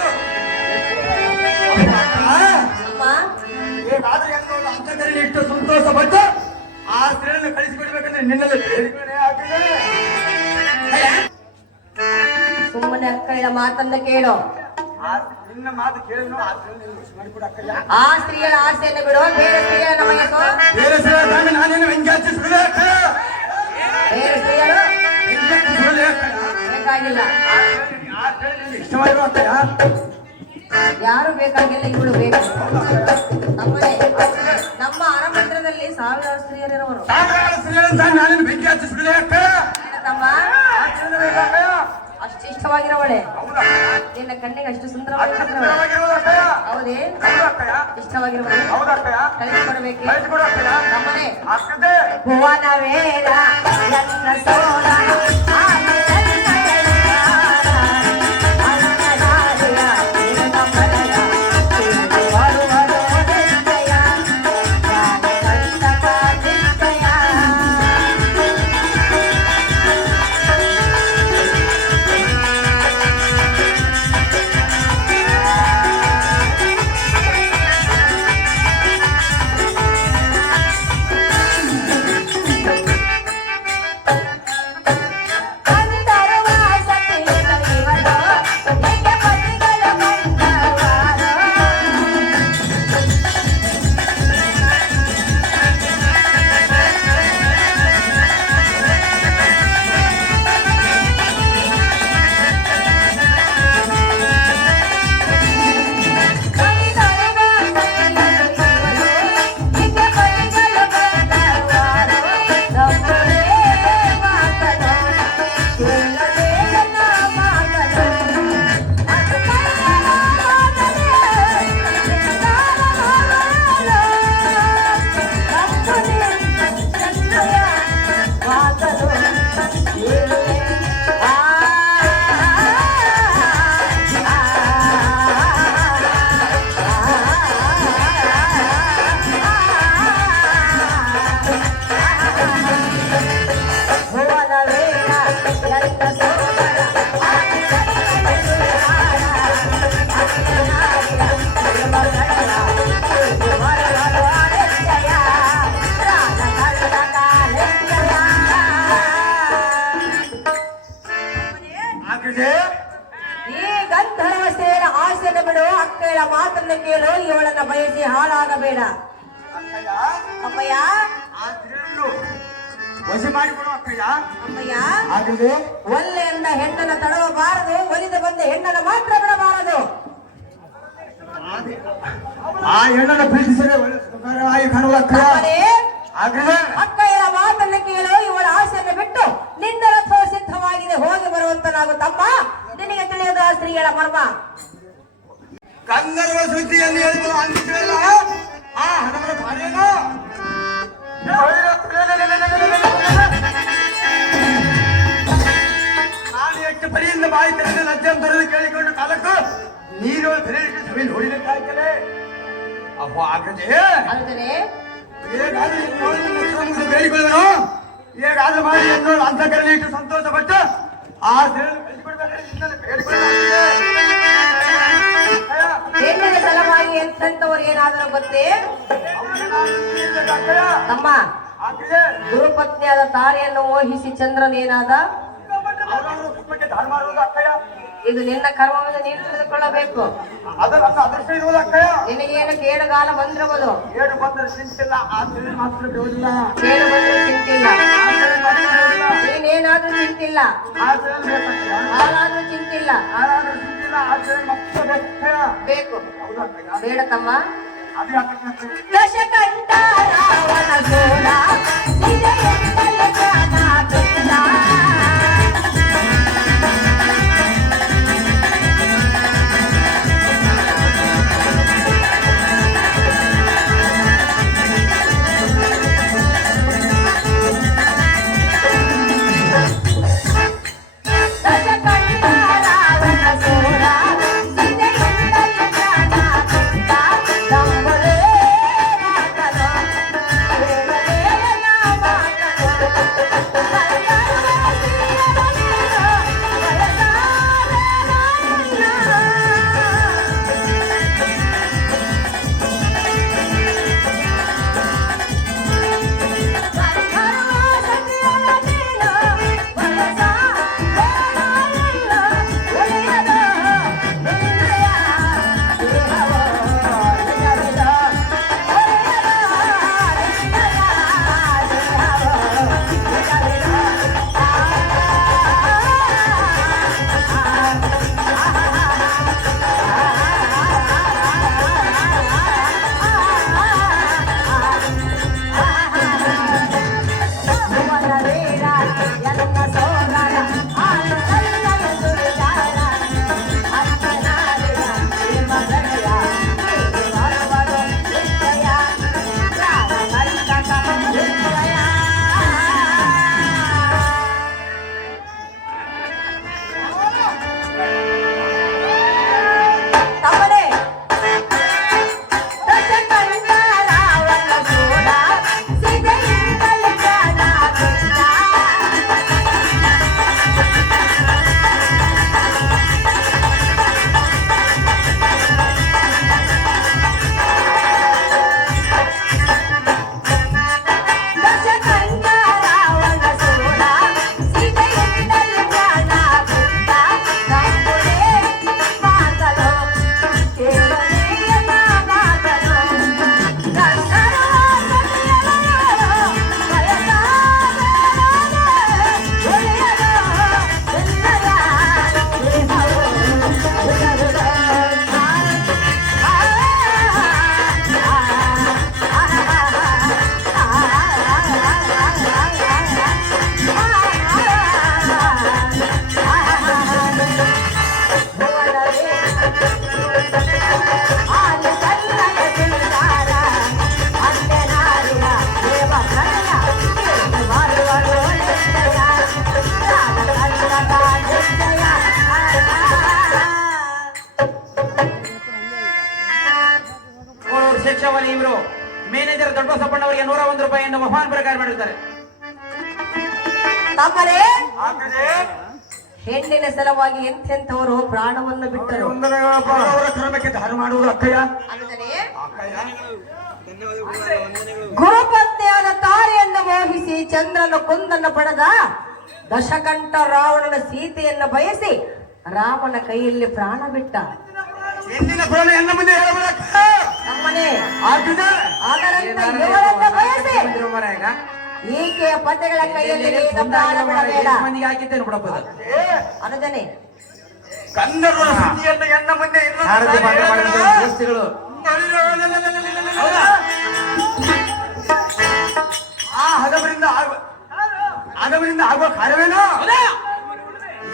ಅಮ್ಮ ಹೇಗಾದ್ರೆ ಹೆಣ್ಣು ಅಂತಕರಿಗೆ ಇಷ್ಟು ಸಂತೋಷ ಪಟ್ಟು ಆ ಸ್ತ್ರೀಯನ್ನು ಕಳಿಸಿಕೊಡ್ಬೇಕಂದ್ರೆ ನಿನ್ನಲ್ಲಿ ಬೇಡಿಕೆ ಆಗ್ತದೆ. ಸುಮ್ಮನೆ ಅಕ್ಕಯ್ಯ ಮಾತನ್ನ ಕೇಳು. ನಿನ್ನ ಮಾತು ಕೇಳಿದ್ರು ಆ ಸ್ತ್ರೀಯನ್ನು ಮಾಡಿಕೊಡ ಅಕ್ಕಯ್ಯ. ಆ ಸ್ತ್ರೀಯರ ಆಸೆಯನ್ನು ಬಿಡು, ಬೇರೆ ಸ್ತ್ರೀಯರ ನಮಗೆ ಬೇರೆ ಸ್ತ್ರೀಯರ ನಾನೇನು ವ್ಯಂಗ್ಯಾಚಿಸುವುದೇ ಅಕ್ಕಯ್ಯ. ಬೇರೆ ಸ್ತ್ರೀಯರು ವ್ಯಂಗ್ಯಾಚಿಸುವುದೇ ಅಕ್ಕಯ್ಯ. ಬೇಕಾಗಿಲ್ಲ. ಆ ಸ್ತ್ರೀ ನಿನಗೆ ಇಷ್ಟವಾಗಿರುವ ಅಕ್ಕಯ್ಯ. ಯಾರು ಬೇಕಾಗಿಲ್ಲ, ಇವಳು ಬೇಕು. ನಮ್ಮನೆ ನಮ್ಮ ಅರಮಂದಿರದಲ್ಲಿ ಸಾವಿರಾರು ಸ್ತ್ರೀಯರಿರುವರು. ಸಾವಿರಾರು ಸ್ತ್ರೀಯರಂತ ನಾನೇನು ವ್ಯಂಗ್ಯಾಚಿಸುವುದೇ ಅಕ್ಕಯ್ಯ. ತಮ್ಮ ಆ ಸ್ತ್ರೀಯನ್ನು ಬೇಕಾ ಅಕ್ಕಯ್ಯ? ಅಷ್ಟು ಇಷ್ಟವಾಗಿರವಳೆ, ಹೌದಾ? ನಿನ್ನ ಕಣ್ಣಿಗೆ ಅಷ್ಟು ಅಷ್ಟು ಸುಂದರವಾಗಿರವಳೆ. ಸುಂದರವಾಗಿರುವುದು ಅಕ್ಕಯ್ಯ. ಹೌದೇ? ಹೌದು ಅಕ್ಕಯ್ಯ. ಇಷ್ಟವಾಗಿರವಳೆ ಹೌದು ಅಕ್ಕಯ್ಯ. ಕಳಿಸಿಕೊಡಬೇಕೆ? ಕಳಿಸಿಕೊಡು ಅಕ್ಕಯ್ಯ. ನಮ್ಮನೆ ಆಗ್ತದೆ. ಭುವನ ವೇದ ಎನ್ನ ಸೋದ ಆನೆ ಎನ್ನಡೆಯಾರ, ಅಲನಗಾರಿಯ ನಿನ್ನ ಮರೆಯ, ಬರುವರೋ ನಿತ್ಯ, ಜ್ಞಾನ ಕಂಟಕ ನಿತ್ಯ. ಈ ಗಂಧರ್ವ ಸೇನ ಆಸೆಯನ್ನು ಬಿಡು, ಅಕ್ಕಯ್ಯ ಮಾತನ್ನು ಕೇಳು, ಇವಳನ್ನ ಬಯಸಿ ಹಾಳಾಗಬೇಡ. ಅಕ್ಕಯ್ಯ, ಅಮ್ಮಯ್ಯ ಆ ಸ್ತ್ರೀಯನ್ನು ವಶ ಮಾಡಿಕೊಡು ಅಕ್ಕಯ್ಯ. ಅಮ್ಮಯ್ಯ, ಆಗದೆ ಒಲ್ಲೆಯಿಂದ ಹೆಣ್ಣನ್ನು ತಡವಬಾರದು, ಒಲಿದು ಬಂದ ಹೆಣ್ಣನ್ನು ಮಾತ್ರ ಬಿಡಬಾರದು. ಆ ಹೆಣ್ಣನ್ನು ಪ್ರೀತಿಸಿದರೆ ಒಳ್ಳೆ ಸುಂದರವಾಗಿ ಕಾಣುವ ಅಕ್ಕಯ್ಯ. ಅಮ್ಮನೇ, ಆಗದೆ ಅಕ್ಕಯ್ಯರ ಮಾತನ್ನು ಕೇಳು, ಇವಳ ಆಸೆಯನ್ನು ಬಿಟ್ಟು ನಿನ್ನ ರಥ ಸಿದ್ಧವಾಗಿದೆ, ಹೋಗಿ ಬರುವಂತನಾಗು. ತಮ್ಮ ನಿನಗೆ ತಿಳಿಯದ ಸ್ತ್ರೀಯಳ ಮರ್ಮ. ಗಂಧರ್ವ ಸುದ್ದಿಯಲ್ಲಿ ಹೇಳಿದ್ರು ಅಂದಿಲ್ಲ ಆ ಹಣವರ ಭಾರ್ಯನು ನಾನು ಎಷ್ಟು ಪರಿಯಿಂದ ಬಾಯಿ ತೆರೆದ ಲಜ್ಜಂತರನ್ನು ಕೇಳಿಕೊಂಡು ಕಾಲಕ್ಕೂ ನೀರು ಬೆರೆಯಿಟ್ಟು ಸಭೆ ನೋಡಿದಂತಾಯ್ತದೆ. ಅಪ್ಪ ಆಗದೆ ಅಲ್ಲದೆ ಹೇಗಾದ್ರೂ ಬೇಡಿಕೊಳ್ಳುವನು, ಹೇಗಾದ್ರೂ ಮಾಡಿ ಎನ್ನೋಳು ಅಂತ ಕರೆಲಿ ಇಟ್ಟು ಸಂತೋಷ ಪಟ್ಟು ಆ ದೇವರು ಕಳಿಸಿಕೊಡ್ಬೇಕಾದ್ರೆ ನಿನ್ನನ್ನು ಬೇಡಿಕೊಳ್ಳಲಾಗಿದೆ. ಹೆಣ್ಣಿನ ಸಲವಾಗಿ ಎಂತವರು ಏನಾದರೂ ಗೊತ್ತೇ? ತಮ್ಮ ಗುರುಪತ್ನಿಯಾದ ತಾರೆಯನ್ನು ಮೋಹಿಸಿ ಚಂದ್ರನೇನಾದ? ಇದು ನಿನ್ನ ಕರ್ಮವನ್ನು ನೀನು ತಿಳಿದುಕೊಳ್ಳಬೇಕು. ಅದು ನನ್ನ ಅದೃಷ್ಟ ಇರುವುದು ಅಕ್ಕಯ್ಯ. ನಿನಗೇನು ಕೇಡುಗಾಲ ಬಂದಿರಬಹುದು, ಏಳು ಬಂದರೆ ಚಿಂತಿಲ್ಲ, ಆ ದೇವರು ಮಾತ್ರ ಬಿಡುವುದಿಲ್ಲ. ಕೇಳು ಬಂದರೂ ಚಿಂತಿಲ್ಲ, ಆ ದೇವರು ಮಾತ್ರ ಬಿಡುವುದಿಲ್ಲ. ನೀನೇನಾದ್ರೂ ಚಿಂತಿಲ್ಲ, ಆ ದೇವರು ಬೇಕಕ್ಕಯ್ಯ. ಹಾಲಾದ್ರೂ ಚಿಂತಿಲ್ಲ, ಯಾರಾದ್ರೂ ಚಿಂತಿಲ್ಲ, ಆ ದೇವರು ಮಾತ್ರ ಬೇಕಕ್ಕಯ್ಯ. ಬೇಕು. ಹೌದು ಅಕ್ಕಯ್ಯ. ಬೇಡ ತಮ್ಮ. ಅದೇ ಅಕ್ಕಯ್ಯ. ದಶಕಂಠ ರಾವಣ ಸೋಲ ಸಿದೆಯೆಂದಲೇ ಜ್ಞಾನ ತುಂಡ. ಪಾಂಡವರಿಗೆ 101 ರೂಪಾಯಿಯನ್ನು ಬಹುಮಾನ ಪ್ರಕಾರ ಮಾಡಿರುತ್ತಾರೆ. ತಮ್ಮರೇ ಆಗ್ತದೆ ಹೆಣ್ಣಿನ ಸಲುವಾಗಿ ಎಂತೆಂಥವರು ಪ್ರಾಣವನ್ನು ಬಿಟ್ಟರು. ಅವರ ಕ್ರಮಕ್ಕೆ ದಾನ ಮಾಡುವುದು ಅಕ್ಕಯ್ಯ. ಅಲ್ಲದೆ ಅಕ್ಕಯ್ಯ ಗುರುಪತ್ನಿಯಾದ ತಾರೆಯನ್ನು ಮೋಹಿಸಿ ಚಂದ್ರನ ಕುಂದನ್ನು ಪಡೆದ ದಶಕಂಠ ರಾವಣನ ಸೀತೆಯನ್ನು ಬಯಸಿ ರಾಮನ ಕೈಯಲ್ಲಿ ಪ್ರಾಣ ಬಿಟ್ಟ. ಎಂದಿನ ಪ್ರಾಣ ಎನ್ನ ಮುಂದೆ ಹೇಳಬೇಡ. ತಮ್ಮನೇ ಆಗ್ತದೆ ಅದರಂತೆ ಇವರನ್ನ ಬಯಸಿ ಈಕೆಯ ಪತಿಗಳ ಕೈಯಲ್ಲಿ ನೀನು ಪ್ರಾಣ ಬಿಡಬೇಡ. ಮಂದಿಗೆ ಹಾಕಿದ್ದೇನೆ ಬಿಡಬಹುದು. ಅನುಜನೆ ಗಂಧರ್ವರ ಸುದ್ದಿಯನ್ನು ಎನ್ನ ಮುಂದೆ ಭಾರತ ಪಾಠ ಮಾಡಿದ ದೋಸ್ತಿಗಳು ಆ ಹದವರಿಂದ ಆಗುವ ಕಾರ್ಯವೇನೋ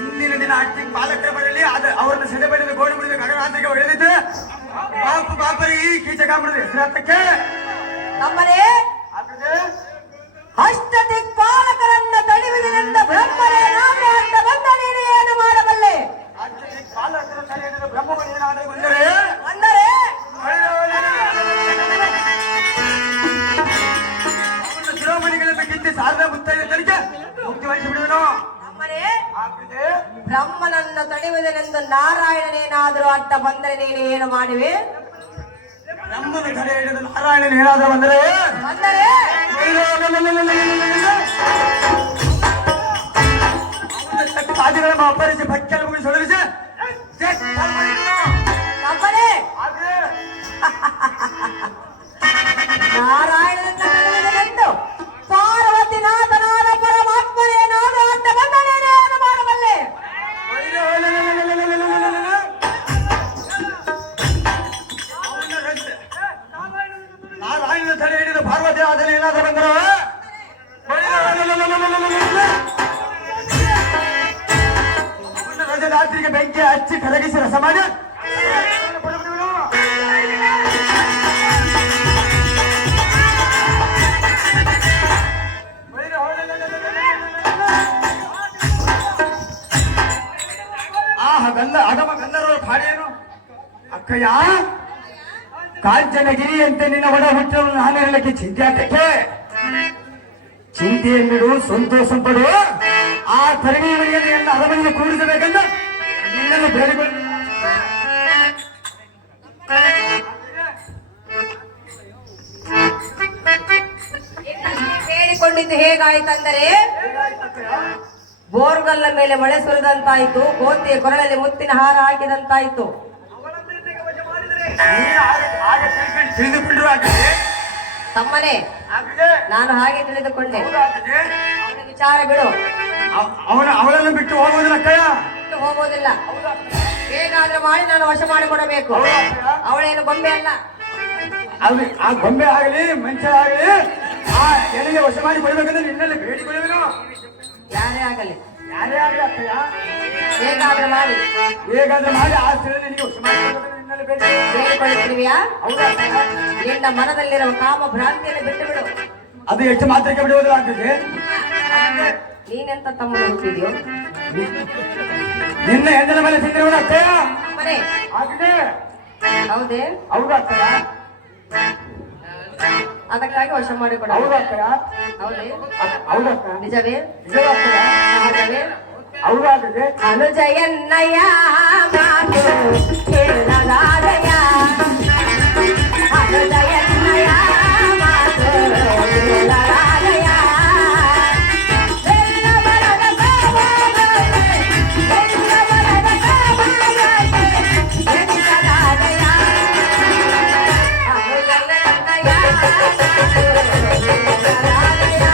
ಇಂದಿನ ದಿನ ಅಟ್ಟಿ ಪಾಲಕರ ಬರಲಿ ಅವರನ್ನು ಸೆರೆ ಬಡಿದ ಗೋಣಿ ಮುಡಿದ ಗಗನಾಂತರಿಗೆ ಹೊಡೆದಿದ್ದೆ ಪಾಪರಿ ಈ ಕೀಚಕಾಮರದ ಹೆಸರಾತಕ್ಕೆ ತಮ್ಮನೇ ಅಷ್ಟ ದಿಕ್ಪಾಲಕರನ್ನ ತಡೆಯುವುದರಿಂದ ಬ್ರಹ್ಮರೇ ನಾನು ಅಂತ ಬಂದ ನೀನು ಏನು ಮಾಡಬಲ್ಲೆ? ಪಾಲಕರ ತಲೆಯನ್ನು ಬ್ರಹ್ಮವು ಏನಾದರೂ ಬಂದರೆ ಅಂದರೆ ಅವನ ಶಿರೋಮಣಿಗಳನ್ನು ಕಿತ್ತಿ ಶಾರದಾ ಮುತ್ತೈದೆ ತನಿಖೆ ಮುಕ್ತಿ ವಹಿಸಿ ಬಿಡುವನು. ತಮ್ಮನೇ ಬ್ರಹ್ಮನನ್ನು ತಡೆಯುವುದನೆಂದು ನಾರಾಯಣನೇನಾದರೂ ಅಡ್ಡ ಬಂದರೆ ನೀನು ಏನು ಮಾಡಿವೆ? ಬ್ರಹ್ಮನ ತಡೆ ಹಿಡಿದು ನಾರಾಯಣನ ಏನಾದರೂ ಬಂದರೆ ಅಂದರೆ ಸಾಧಿಗಳನ್ನು ಅಪ್ಪರಿಸಿ ಭಕ್ಕೆಲ್ಲ ಮುಗಿಸಿ ಹೊರಡಿಸಿ ತಮ್ಮನೇ ನಾರಾಯಣನನ್ನ ತಡೆಯುವುದನೆಂದು ಪಾರ್ವತಿನಾಥನಾದ ಪರಮಾತ್ಮನೇನಾದರೂ ಅಡ್ಡ ಬಂದ ನೀನು ಏನು ಮಾಡಬಲ್ಲೆ? ನಾರಾಯಣನ ತಡೆ ಹಿಡಿದು ಪಾರ್ವತಿ ಆದಲ್ಲಿ ಏನಾದರೂ ಬಂದರು ರಾತ್ರಿಗೆ ಬೆಂಕಿ ಹಚ್ಚಿ ಕರಗಿಸಿ ರಸ ಮಾಡಿ ಅಗಮ ಗಂಧರ್ವರ ಭಾರ್ಯೇನು ಅಕ್ಕಯ್ಯ ಕಾಂಚನಗಿರಿಯಂತೆ ನಿನ್ನ ಒಡ ಹುಟ್ಟವನ್ನು ನಾನು ಹೇಳಕ್ಕೆ ಚಿಂತೆ ಆಗಕ್ಕೆ ಚಿಂತೆಯನ್ನಿಡು ಸಂತೋಷ ಪಡು. ಆ ತರಗತಿಯನ್ನು ಎಲ್ಲ ಅರಮನೆಗೆ ಕೂಡಿಸಬೇಕಂತ ನಿನ್ನನ್ನು ಬೇಡಿಕೊಂಡು ಹೇಳಿಕೊಂಡಿದ್ದು ಹೇಗಾಯ್ತಂದರೆ ಬೋರ್ಗಲ್ಲ ಮೇಲೆ ಮಳೆ ಸುರಿದಂತಾಯ್ತು, ಕೋತಿಯ ಕೊರಳಲ್ಲಿ ಮುತ್ತಿನ ಹಾರ ಹಾಕಿದಂತಾಯ್ತು. ತಿಳಿದುಕೊಂಡ್ರು ತಮ್ಮನೇ ನಾನು ಹಾಗೆ ತಿಳಿದುಕೊಂಡೆ. ಅವನ ವಿಚಾರ ಬಿಡು, ಅವಳನ್ನು ಬಿಟ್ಟು ಹೋಗುವುದಿಲ್ಲ ಅಕ್ಕಯ್ಯ. ಬಿಟ್ಟು ಹೋಗೋದಿಲ್ಲ. ಹೇಗಾದ್ರೂ ಮಾಡಿ ನಾನು ವಶ ಮಾಡಿಕೊಡಬೇಕು. ಅವಳೇನು ಗೊಂಬೆ ಅಲ್ಲ. ಆ ಗೊಂಬೆ ಆಗಲಿ ಮನುಷ್ಯ ಆಗಲಿ ಆ ಎಲೆಗೆ ವಶ ಮಾಡಿ ಕೊಡ್ಬೇಕಂದ್ರೆ ನಿನ್ನಲ್ಲಿ ಬೇಡಿಕೊಳ್ಳುವೆನು. ಯಾರೇ ಆಗಲಿ ಯಾರೇ ಆಗಲಿ ಅಕ್ಕಯ್ಯ, ಹೇಗಾದ್ರೂ ಮಾಡಿ ಆ ಸ್ಥಳ ನಿನಗೆ ವಶ ಮಾಡಿ ನಿನ್ನಲ್ಲಿ ಬೇಡಿಕೊಳ್ಳುತ್ತೀವಿಯಾ? ಹೌದಾ ಅಕ್ಕಯ್ಯ? ನಿನ್ನ ಮನದಲ್ಲಿರುವ ಕಾಮ ಭ್ರಾಂತಿಯನ್ನು ಬಿಟ್ಟು ಬಿಡು. ಅದು ಎಷ್ಟು ಮಾತ್ರಕ್ಕೆ ಬಿಡುವುದಿಲ್ಲ ಆಗ್ತದೆ. ನೀನೆಂತ ತಮ್ಮನ ಹುಟ್ಟಿದ್ಯೋ? ನಿನ್ನ ಹೆಂಡನ ಮೇಲೆ ತಿಂದಿರುವುದು ಅಕ್ಕಯ್ಯ. ಮನೆ ಆಗ್ತದೆ. ಹೌದೇ? ಹೌದಾ ಅಕ್ಕಯ್ಯ? ಅದಕ್ಕಾಗಿ ವಶ ಮಾಡಿಕೊಡ. ಹೌದಾ ಅಕ್ಕಯ್ಯ? ಹೌದೇ? ಹೌದಕ್ಕ? ನಿಜವೇ? ನಿಜವೇ ಅಕ್ಕಯ್ಯ? ಸಹಜವೇ? ಹೌದಾಗ್ತದೆ. ಅನುಜಯನ್ನಯ್ಯ ಮಾತು ಕೇಳಲಾರಯ್ಯ. ಅನುಜಯನ್ನಯ್ಯ ಮಾತು ಕೇಳಲಾರಯ್ಯ. ಎಲ್ಲವರದ ಕಾಮಗಾತೆ, ಎಲ್ಲವರದ ಕಾಮಗಾತೆ ಎನಿಸಲಾರಯ್ಯ. ಅನುಜಯನ್ನಯ್ಯ ಮಾತು ಕೇಳಲಾರಯ್ಯ.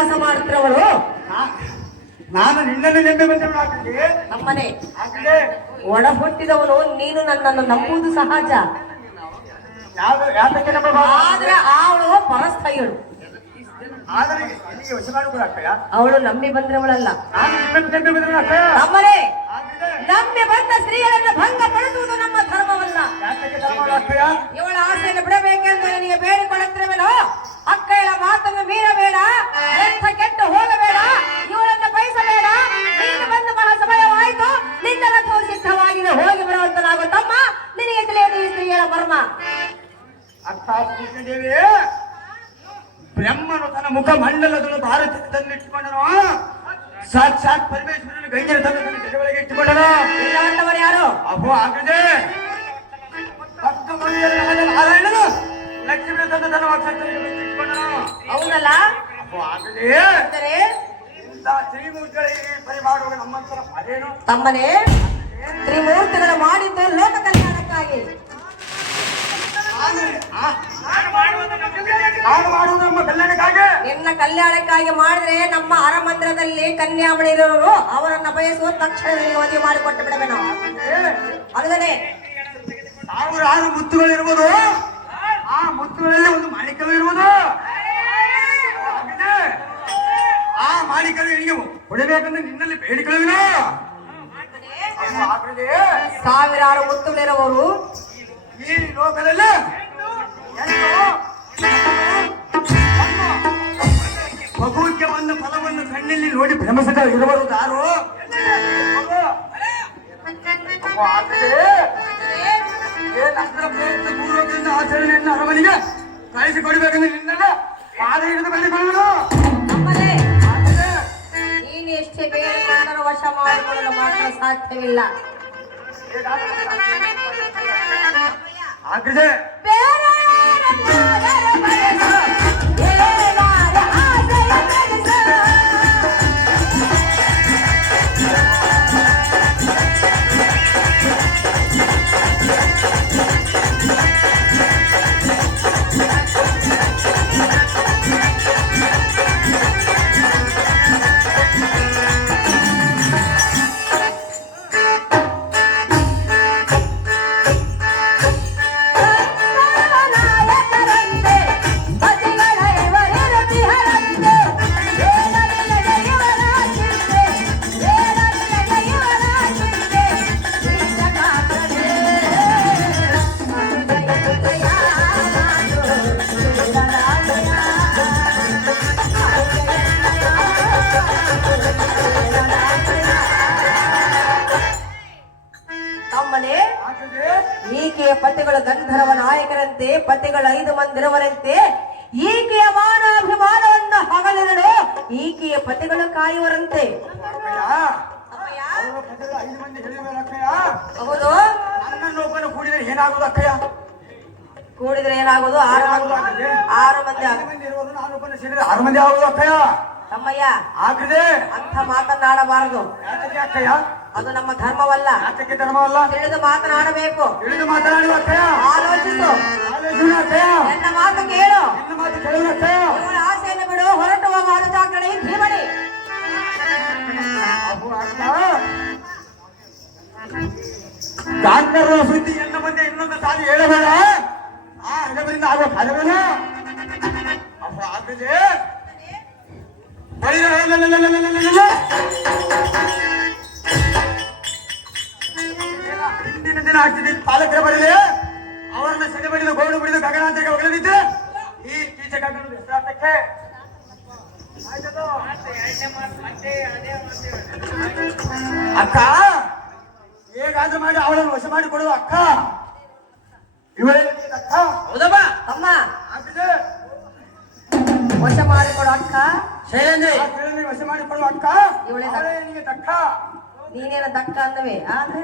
ವಾಸ ಮಾಡ್ತಿರವಳು ನಾನು ನಿನ್ನನ್ನು ನೆಮ್ಮೆ ಬಂದವನಾಗ್ತಿದ್ದೆ. ನಮ್ಮನೆ ಆಗ್ಲೇ ಒಡ ಹುಟ್ಟಿದವನು ನೀನು ನನ್ನನ್ನು ನಂಬುವುದು ಸಹಜ. ಯಾತಕ್ಕೆ ನಮ್ಮ ಆದ್ರೆ ಅವಳು ಪರಸ್ಥೈಗಳು. ಆದರೆ ಎಲ್ಲಿಗೆ ವಶ ಮಾಡುವುದು ಅಕ್ಕಯ್ಯ? ಅವಳು ನಂಬಿ ಬಂದಿರವಳಲ್ಲ. ನಾನು ನಿನ್ನನ್ನು ನೆಮ್ಮೆ ಬಂದವನು ಅಕ್ಕಯ್ಯ. ನಮ್ಮನೆ ಆಗ್ಲೇ ನಂಬಿ ಬಂದ ಸ್ತ್ರೀಯರನ್ನು ಭಂಗ ಪಡಿಸುವುದು ನಮ್ಮ ಧರ್ಮವಲ್ಲ. ಯಾತಕ್ಕೆ ಧರ್ಮವಲ್ಲ ಅಕ್ಕಯ್ಯ? ಇವಳ ಆಸೆಯನ್ನು ಬಿಡಬೇಕೆಂದು ನನಗೆ ಬೇಡಿಕೊಳ್ಳುತ್ತಿರುವೆನೋ ಅಕ್ಕಯ್ಯಳ ಮಾತನ್ನು ಮೀರಬೇಡ, ಎಂಥ ಕೆಟ್ಟು ಹೋಗಬೇಡ, ಇವಳನ್ನು ಬಯಸಬೇಡ. ನೀನು ಬಂದು ಬಹಳ ಸಮಯವಾಯಿತು, ನಿನ್ನ ರಥವು ಸಿದ್ಧವಾಗಿದೆ, ಹೋಗಿ ಬರುವಂತನಾಗು ತಮ್ಮ. ನಿನಗೆ ತಿಳಿಯದು ಈ ಸ್ತ್ರೀಯಳ ಮರ್ಮ. ಅಕ್ಕ ಕೃಷ್ಣದೇವಿ, ಬ್ರಹ್ಮನು ತನ್ನ ಮುಖ ಮಂಡಲದನ್ನು ಭಾರತಕ್ಕೆ ತಂದಿಟ್ಟುಕೊಂಡನು. ಸಾಕ್ಷಾತ್ ಪರಮೇಶ್ವರನು ಗಂಗೆಯ ತನ್ನ ಜಗಗಳಿಗೆ ಇಟ್ಟುಕೊಂಡನು. ಇಲ್ಲವಂತವರು ಯಾರು? ಅಹೋ ಆಗದೆ ಭಕ್ತ ಮನೆಯಲ್ಲಿ ನಾರಾಯಣನು ಲಕ್ಷ್ಮೀ ತಂದ ತನ್ನ ವಕ್ಷಸ್ಥರಿಗೆ ಇಟ್ಟುಕೊಂಡನು. ಹೌದಲ್ಲ? ಅಹೋ ಆಗದೆ ಅಂದರೆ ಇಂಥ ಶ್ರೀಮೂರ್ತಿಗಳಿಗೆ ಪರಿ ಮಾಡುವಾಗ ನಮ್ಮಂತರ ಅದೇನು ತಮ್ಮನೇ ತ್ರಿಮೂರ್ತಿಗಳು ಮಾಡಿದ್ದು ಲೋಕ ಕಲ್ಯಾಣಕ್ಕಾಗಿ. ನಾನು ಮಾಡುವುದು ನಮ್ಮ ಕಲ್ಯಾಣಕ್ಕಾಗಿ. ನಿನ್ನ ಕಲ್ಯಾಣಕ್ಕಾಗಿ ಮಾಡಿದ್ರೆ ನಮ್ಮ ಅರಮಂದಿರದಲ್ಲಿ ಕನ್ಯಾಮಣಿ ಇರೋರು ಅವರನ್ನ ಬಯಸುವ ತಕ್ಷಣದಲ್ಲಿ ಮದುವೆ ಮಾಡಿಕೊಟ್ಟು ಬಿಡಬೇಡ. ಅಲ್ಲದೆ ಸಾವಿರಾರು ಮುತ್ತುಗಳಿರ್ಬೋದು, ಆ ಮುತ್ತುಗಳಲ್ಲಿ ಒಂದು ಮಾಣಿಕ್ಯವು ಇರುವುದು. ಆ ಮಾಣಿಕರು ನಿನಗೆ ಹೊಡಿಬೇಕಂದ್ರೆ ನಿನ್ನಲ್ಲಿ ಬೇಡಿಕೊಳ್ಳುವಿನ. ಸಾವಿರಾರು ಮುತ್ತುಗಳಿರುವವರು ಈ ಲೋಕದಲ್ಲಿ ಭಗವಂತ ಬಂದ ಫಲವನ್ನು ಕಣ್ಣಲ್ಲಿ ನೋಡಿ ಭ್ರಮಸಕ ಇರುವರು ಯಾರು? ನಂತರ ಪ್ರಯತ್ನ ಪೂರ್ವಕದಿಂದ ಆಚರಣೆಯನ್ನು ಅರಮನೆಗೆ ಕಳಿಸಿಕೊಡ್ಬೇಕಂದ್ರೆ ನಿನ್ನೆಲ್ಲ ಪಾದ ಹಿಡಿದು ಬಂದುಕೊಳ್ಳುವುದು. ನಮ್ಮಲ್ಲೇ ನೀನು ಎಷ್ಟೇ ಬೇಡಿಕೊಂಡರೂ ವಶ ಮಾಡಿಕೊಳ್ಳಲು ಮಾತ್ರ ಸಾಧ್ಯವಿಲ್ಲ. ಆಗಿದೆ ಈಕೆಯ ಪತಿಗಳ ಗಂಧರ್ವ ನಾಯಕರಂತೆ, ಪತಿಗಳ 5 ಮಂದಿರವರಂತೆ ಈಕೆಯ ಮಾನಾಭಿಮಾನವನ್ನು ಹಗಲಿರಲು ಈಕೆಯ ಪತಿಗಳು ಕಾಯುವರಂತೆ. ಹೌದು, ನನ್ನನ್ನೊಬ್ಬನು ಕೂಡಿದರೆ ಏನಾಗುವುದು ಅಕ್ಕಯ್ಯ? ಕೂಡಿದ್ರೆ ಏನಾಗುವುದು? 6 ಮಂದಿ ಇರುವುದು, ನಾನೊಬ್ಬನು ಸೇರಿದರೆ 6 ಮಂದಿ ಆಗುವುದು ಅಕ್ಕಯ್ಯ. ತಮ್ಮಯ್ಯ, ಆಗ್ತದೆ ಅಂತ ಮಾತನಾಡಬಾರದು. ಅಕ್ಕಯ್ಯ, ಅದು ನಮ್ಮ ಧರ್ಮವಲ್ಲ. ಯಾತಕ್ಕೆ ಧರ್ಮವಲ್ಲ? ತಿಳಿದು ಮಾತನಾಡಬೇಕು. ತಿಳಿದು ಮಾತನಾಡುವ ಅಕ್ಕಯ್ಯ. ಆಲೋಚಿಸು. ಆಲೋಚನೆ ಅಕ್ಕಯ್ಯ. ನನ್ನ ಮಾತು ಕೇಳು. ನಿನ್ನ ಮಾತು ಕೇಳುವ ಅಕ್ಕಯ್ಯ. ಇವಳ ಆಸೆಯನ್ನು ಬಿಡು, ಹೊರಟು ಹೋಗುವ ಅನುಜಾಗ್ರಣೆ ಭೀಮಣಿ. ಗಾಂಧರ್ವ ಸುದ್ದಿ ಎನ್ನ ಮುಂದೆ ಇನ್ನೊಂದು ಸಾರಿ ಹೇಳಬೇಡ. ಆ ಹಣದಿಂದ ಆಗುವ ಫಲವೇನು? ಅಪ್ಪ ಆಗ್ತದೆ ಹಿಂದಿನ ದಿನ ಆಗ್ತಿದೆ ಪಾಲಕರ ಬರಲಿ ಅವರನ್ನ ಸೆಡೆ ಬಡಿದು ಗೋಡು ಬಿಡಿದು ಗಗನಾಂತರಿಗೆ ಒಗಲದಿದ್ದೆ ಈ ಕೀಚಕಣ್ಣನ ಹೆಸರಾತಕ್ಕೆ ಅಕ್ಕ ಹೇಗಾದ್ರೂ ಮಾಡಿ ಅವಳನ್ನು ವಶ ಮಾಡಿ ಕೊಡುವ ಅಕ್ಕ. ಇವಳೇ ಅಕ್ಕ. ಹೌದಮ್ಮ ಅಮ್ಮ, ಆಗ್ತದೆ ವಶ ಮಾಡಿಕೊಡು ಅಕ್ಕ. ಶೈಲೇಂದ್ರಿ, ವಶ ಮಾಡಿ ಕೊಡುವ ಅಕ್ಕ. ಇವಳೇ ನಿನಗೆ ತಕ್ಕ. ನೀನೇನ ದಕ್ಕ ಅಂದವೆ, ಆದ್ರೆ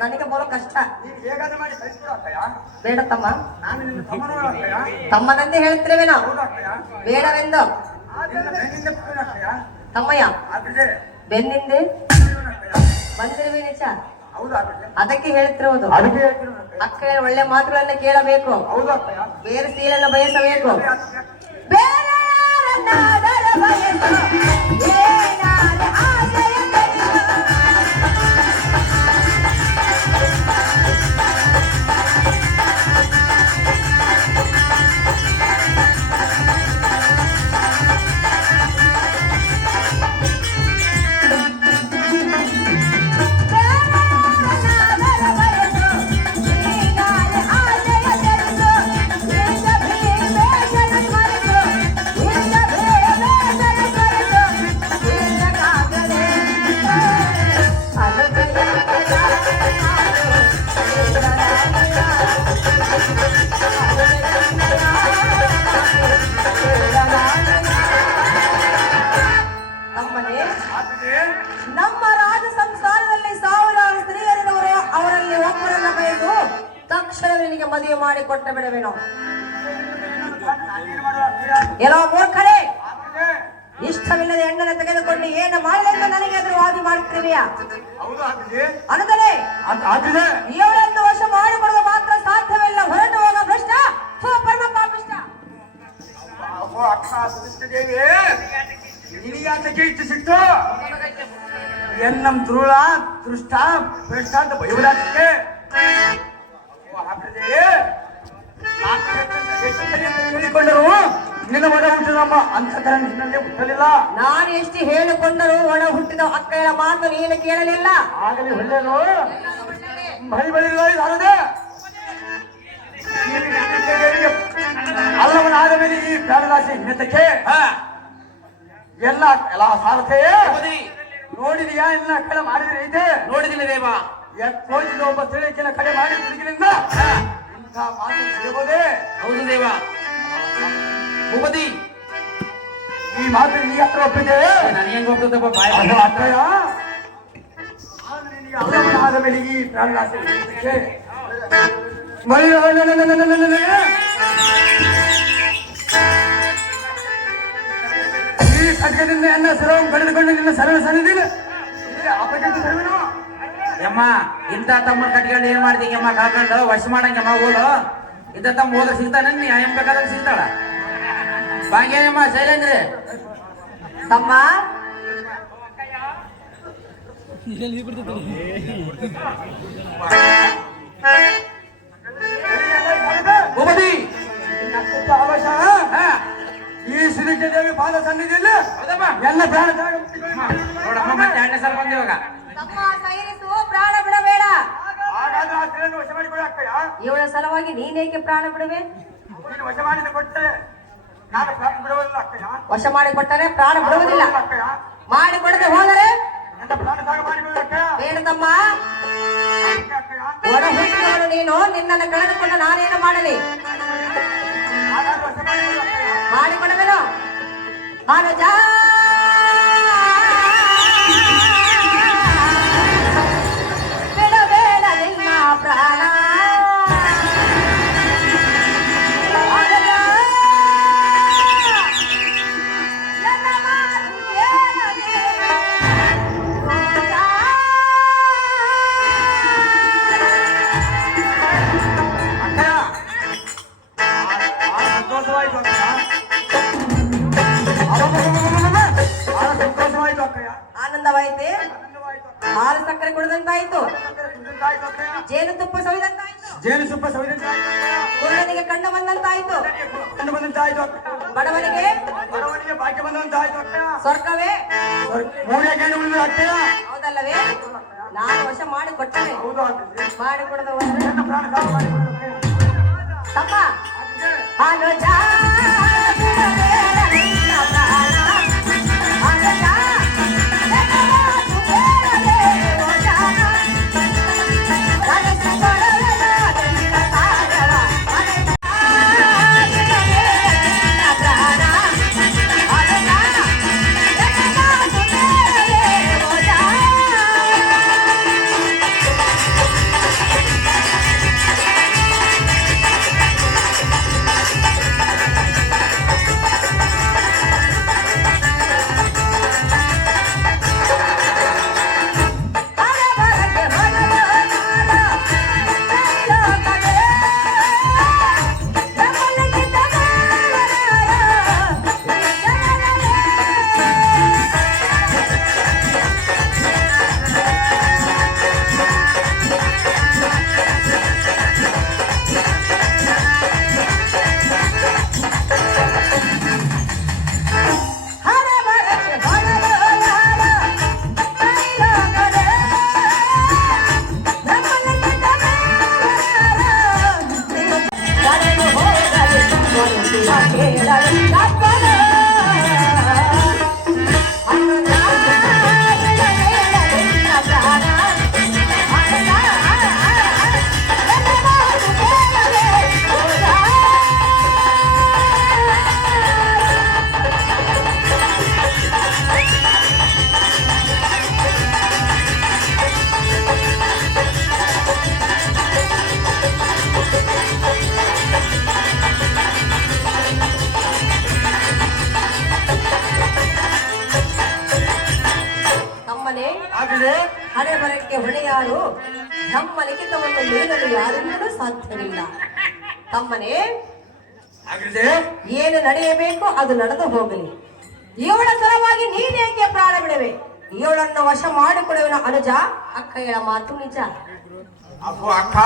ನನಗೆ ಬರೋ ಕಷ್ಟ. ನೀನು ಹೇಗಾದ್ರೂ ಮಾಡಿ ಕಳಿಸ್ಕೊಡು ಅಕ್ಕಯ್ಯ. ಬೇಡ ತಮ್ಮ, ನಾನು ನಿನ್ನ ತಮ್ಮನೂ ಅಕ್ಕಯ್ಯ. ತಮ್ಮನಂದೇ ಹೇಳ್ತಿರುವೆ ನಾವು. ಹೌದಾ ಅಕ್ಕಯ್ಯ? ಬೇಡವೆಂದು ನಿನ್ನ ಬೆನ್ನಿಂದ ಕೂಡಿನ ಅಕ್ಕಯ್ಯ. ತಮ್ಮಯ್ಯ, ಆಗ್ತದೆ ಬೆನ್ನಿಂದೆ ಅಕ್ಕಯ್ಯ. ಬಂದಿರುವೆ ನಿಜ, ಹೌದಾ ಅಕ್ಕಯ್ಯ? ಅದಕ್ಕೆ ಹೇಳ್ತಿರುವುದು. ಅದಕ್ಕೆ ಹೇಳ್ತೀನಿ ಅಕ್ಕಯ್ಯ. ಅಕ್ಕ ಒಳ್ಳೆ ಮಾತುಗಳನ್ನ ಕೇಳಬೇಕು, ಹೌದಾ ಅಕ್ಕಯ್ಯ? ಬೇರೆ ಸೀಲನ್ನು ಬಯಸಬೇಕು. ಅಕ್ಕಯ್ಯ. ಬೇರೆ ಬಯಸು ಏನಾರೆ ಆಸೆಯ ತರಿಸು ನಮ್ಮ ರಾಜ ಸಂಸಾರದಲ್ಲಿ ಸಾವಿರಾರು ಸ್ತ್ರೀಯರಿರುವರು. ಅವರಲ್ಲಿ ಒಬ್ಬರನ್ನ ಬಯದು ತಕ್ಷಣವೇ ನಿನಗೆ ಮದುವೆ ಮಾಡಿ ಕೊಟ್ಟ ಬಿಡವೇನೋ. ಎಲ್ಲೋ ಮೂರ್ಖರೇ, ಇಷ್ಟವಿಲ್ಲದೆ ಹೆಣ್ಣನ್ನು ತೆಗೆದುಕೊಂಡು ಏನು ಮಾಡಲೆಂದು ನನಗೆ ಎದುರು ವಾದಿ ಮಾಡ್ತೀವಿಯಾ? ಅನ್ನದರೆ ಇವಳನ್ನು ವಶ ಮಾಡಿಕೊಳ್ಳಲು ಮಾತ್ರ ಸಾಧ್ಯವಿಲ್ಲ. ಹೊರಟು ಹೋಗ ಭ್ರಷ್ಟ, ಪರಮ ಪಾಪಿಷ್ಟ. ನಿನಗಾತಕ್ಕೆ ಇಷ್ಟು ಸಿಕ್ತು ಎನ್ನಂ ಧ್ರುಳ ದೃಷ್ಟ ಭ್ರಷ್ಟ ಅಂತ ಬೈಬಲಾಟಕ್ಕೆ ಹೇಳಿಕೊಂಡರು ನಿನ್ನ ಒಡ ಹುಟ್ಟಿದಮ್ಮ ಅಂತ ತರ ನಿನ್ನಲ್ಲೇ ಹುಟ್ಟಲಿಲ್ಲ. ನಾನು ಎಷ್ಟು ಹೇಳಿಕೊಂಡರೂ ಒಡ ಹುಟ್ಟಿದ ಅಕ್ಕಳ ಮಾತು ನೀನು ಕೇಳಲಿಲ್ಲ. ಆಗಲಿ ಒಳ್ಳೆಯದು ಬಳಿ ಬಳಿಲ್ಲ ಇದಾರದೆ ಅಲ್ಲವನಾದ ಮೇಲೆ ಈ ಪ್ರಾಣರಾಶಿ ಹಿನ್ನತಕ್ಕೆ ಎಲ್ಲ ಸಾರಥೆಯೇ ನೋಡಿದೆಯಾ? ಎಲ್ಲ ಕಡೆ ಮಾಡಿದ್ರೆ ಐತೆ ನೋಡಿದಿಲ್ಲ ದೇವ. ಎತ್ತೋಜಿದ ಒಬ್ಬ ತಿಳಿಕಿನ ಕಡೆ ಮಾಡಿ ಹುಡುಗಿನಿಂದ ಇಂಥ ಮಾತು ಸಿಗಬಹುದೇ? ಹೌದು ದೇವ. ಭೂಪತಿ, ಈ ಮಾತು ನೀ ಹತ್ರ ಒಪ್ಪಿದೆ. ನನಗೆ ಹೆಂಗ್ ಹೋಗ್ತದಪ್ಪ ಬಾಯ್ ಅರ್ಥಯ ಅಲ್ಲವನಾದ ಮೇಲೆ ಈ ಪ್ರಾಣರಾಶಿ ಹಿನ್ನತಕ್ಕೆ ಈ ಖಡ್ಗದಿಂದ ಎನ್ನ ಸರವು ಕಳೆದುಕೊಂಡು ನಿನ್ನ ಸರಳ ಸನ್ನಿಧಿನ ಯಮ್ಮ ಇಂಥ ತಮ್ಮ ಕಟ್ಕೊಂಡು ಏನ್ ಮಾಡ್ತೀವಿ ಅಮ್ಮ ಕಾಕೊಂಡು ವಶ ಮಾಡಂಗಮ್ಮ ಓದು. ಇಂಥ ತಮ್ಮ ಹೋದ್ರೆ ಸಿಗ್ತಾನೆ ನೀ ಏನ್ ಬೇಕಾದ್ರೆ ಸಿಗ್ತಾಳ. ಭಾಗ್ಯಮ್ಮ ಶೈಲೇಂದ್ರ ತಮ್ಮ ಭೂಪತಿ, ಈ ಶ್ರೀಕೆ ದೇವಿ ಪಾದ ಸನ್ನಿಧಿಯಲ್ಲಿ ಹೌದಮ್ಮ ಎಲ್ಲ ಪ್ರಾಣ ನೋಡಮ್ಮ ಮತ್ತೆ 2ನೇ ಸಲ ಬಂದ ಇವಾಗ. ತಮ್ಮ ಸೈರಿಸು, ಪ್ರಾಣ ಬಿಡಬೇಡ. ಹಾಗಾದ್ರೆ ಆ ಸ್ತ್ರೀಯನ್ನು ವಶ ಮಾಡಿಕೊಳ್ಳ ಅಕ್ಕಯ್ಯ. ಇವಳ ಸಲುವಾಗಿ ನೀನೇಕೆ ಪ್ರಾಣ ಬಿಡುವೆ? ನೀನು ವಶ ಮಾಡಿದ ಕೊಟ್ಟರೆ ನಾನು ಪ್ರಾಣ ಬಿಡುವುದಿಲ್ಲ ಅಕ್ಕಯ್ಯ. ವಶ ಮಾಡಿಕೊಟ್ಟರೆ ಪ್ರಾಣ ಬಿಡುವುದಿಲ್ಲ. ಅಕ್ಕಯ್ಯ ಮಾಡಿಕೊಡದೆ ಹೋದರೆ ನನ್ನ ಪ್ರಾಣ ತ್ಯಾಗ ಮಾಡಿಬಿಡು ಅಕ್ಕಯ್ಯ. ಬೇಡ ತಮ್ಮ. ಅಕ್ಕಯ್ಯ ಒಡ ಹುಟ್ಟಿದವನು ನೀನು, ನಿನ್ನನ್ನು ಕಳೆದುಕೊಂಡು ನಾನೇನು ಮಾಡಲಿ? ಹಾಗಾದ್ರೆ ವಶ ಮಾಡಿಕೊಳ್ಳ ಅಕ್ಕಯ್ಯ. ಮಾಡಿಕೊಡಬೇನು ಮನಜ ಬಿಡಬೇಡ ನಿನ್ನ ಪ್ರಾಣ. ಮನಜ, ನನ್ನ ಮಾತು ಕೇಳದೆ ಮನಜ. ಅಕ್ಕಯ್ಯ ಬಹಳ ಸಂತೋಷವಾಯಿತು ಅಕ್ಕಯ್ಯ. ಬಹಳ ಸಂತೋಷವಾಯಿತು ಅಕ್ಕಯ್ಯ. ಆನಂದವಾಯಿತೆ. ಆನಂದವಾಯಿತು ಅಕ್ಕಯ್ಯ. ಹಾಲು ಸಕ್ಕರೆ ಕುಡಿದಂತಾಯ್ತು, ಕುಡಿದಂತಾಯ್ತು ಅಕ್ಕಯ್ಯ. ಜೇನುತುಪ್ಪ ಸವಿದಂತಾಯ್ತು, ಜೇನುತುಪ್ಪ ಸವಿದಂತಾಯ್ತು ಅಕ್ಕಯ್ಯ. ಕುರುಡನಿಗೆ ಕಣ್ಣು ಬಂದಂತಾಯ್ತು, ಕಂಡು ಬಂದಂತಾಯ್ತು ಅಕ್ಕಯ್ಯ. ಬಡವನಿಗೆ ಬಡವನಿಗೆ ಭಾಗ್ಯ ಬಂದಂತಾಯ್ತು ಅಕ್ಕಯ್ಯ. ಸ್ವರ್ಗವೇ ಮೂರೇ ಗಂಡು ಉಳಿದ ಅಕ್ಕಯ್ಯ. ಹೌದಲ್ಲವೇ? ನಾನು ವಶ ಮಾಡಿ ಕೊಟ್ಟನೆ. ಹೌದು ಅಕ್ಕಯ್ಯ. ಮಾಡಿಕೊಡದ ಹೋದ್ರೆ ನನ್ನ ಪ್ರಾಣ ತ್ಯಾಗ ಮಾಡಿಬಿಡು ಅಕ್ಕಯ್ಯ. ತಮ್ಮ ಅಕ್ಕಯ್ಯ ಅನುಜ ಬಿಡಬೇಡ ನಿನ್ನ ಪ್ರಾಣ. ಅನುಜ ನನ್ನ ಮಾತು ಕೇಳದೆ ಓಜ. ಕನಸುಗೊಳಗದ ನಿನ್ನ ಸಾಗರ. ಅನುಜ ಬಿಡಬೇಡ ನಿನ್ನ ಪ್ರಾಣ. ಅನುಜ ನನ್ನ ಮಾತು ಕೇಳದೆ ಓಜ. ತಮ್ಮನೇ ಆಗಿದೆ. ಹಣೆ ಬರಕ್ಕೆ ಹೊಣೆಯಾರು ನಮ್ಮ ಲಿಖಿತವನ್ನು ಮೀರಲು ಯಾರಿಂದಲೂ ಸಾಧ್ಯವಿಲ್ಲ. ತಮ್ಮನೇ ಆಗಿದೆ. ಏನು ನಡೆಯಬೇಕು ಅದು ನಡೆದು ಹೋಗಲಿ. ಇವಳ ಸಲುವಾಗಿ ನೀನೇಕೆ ಪ್ರಾಣ ಬಿಡುವೆ? ಇವಳನ್ನು ವಶ ಮಾಡಿಕೊಡುವನ ಅನುಜ. ಅಕ್ಕ ಹೇಳ ಮಾತು ನಿಜ. ಅಪ್ಪು ಅಕ್ಕ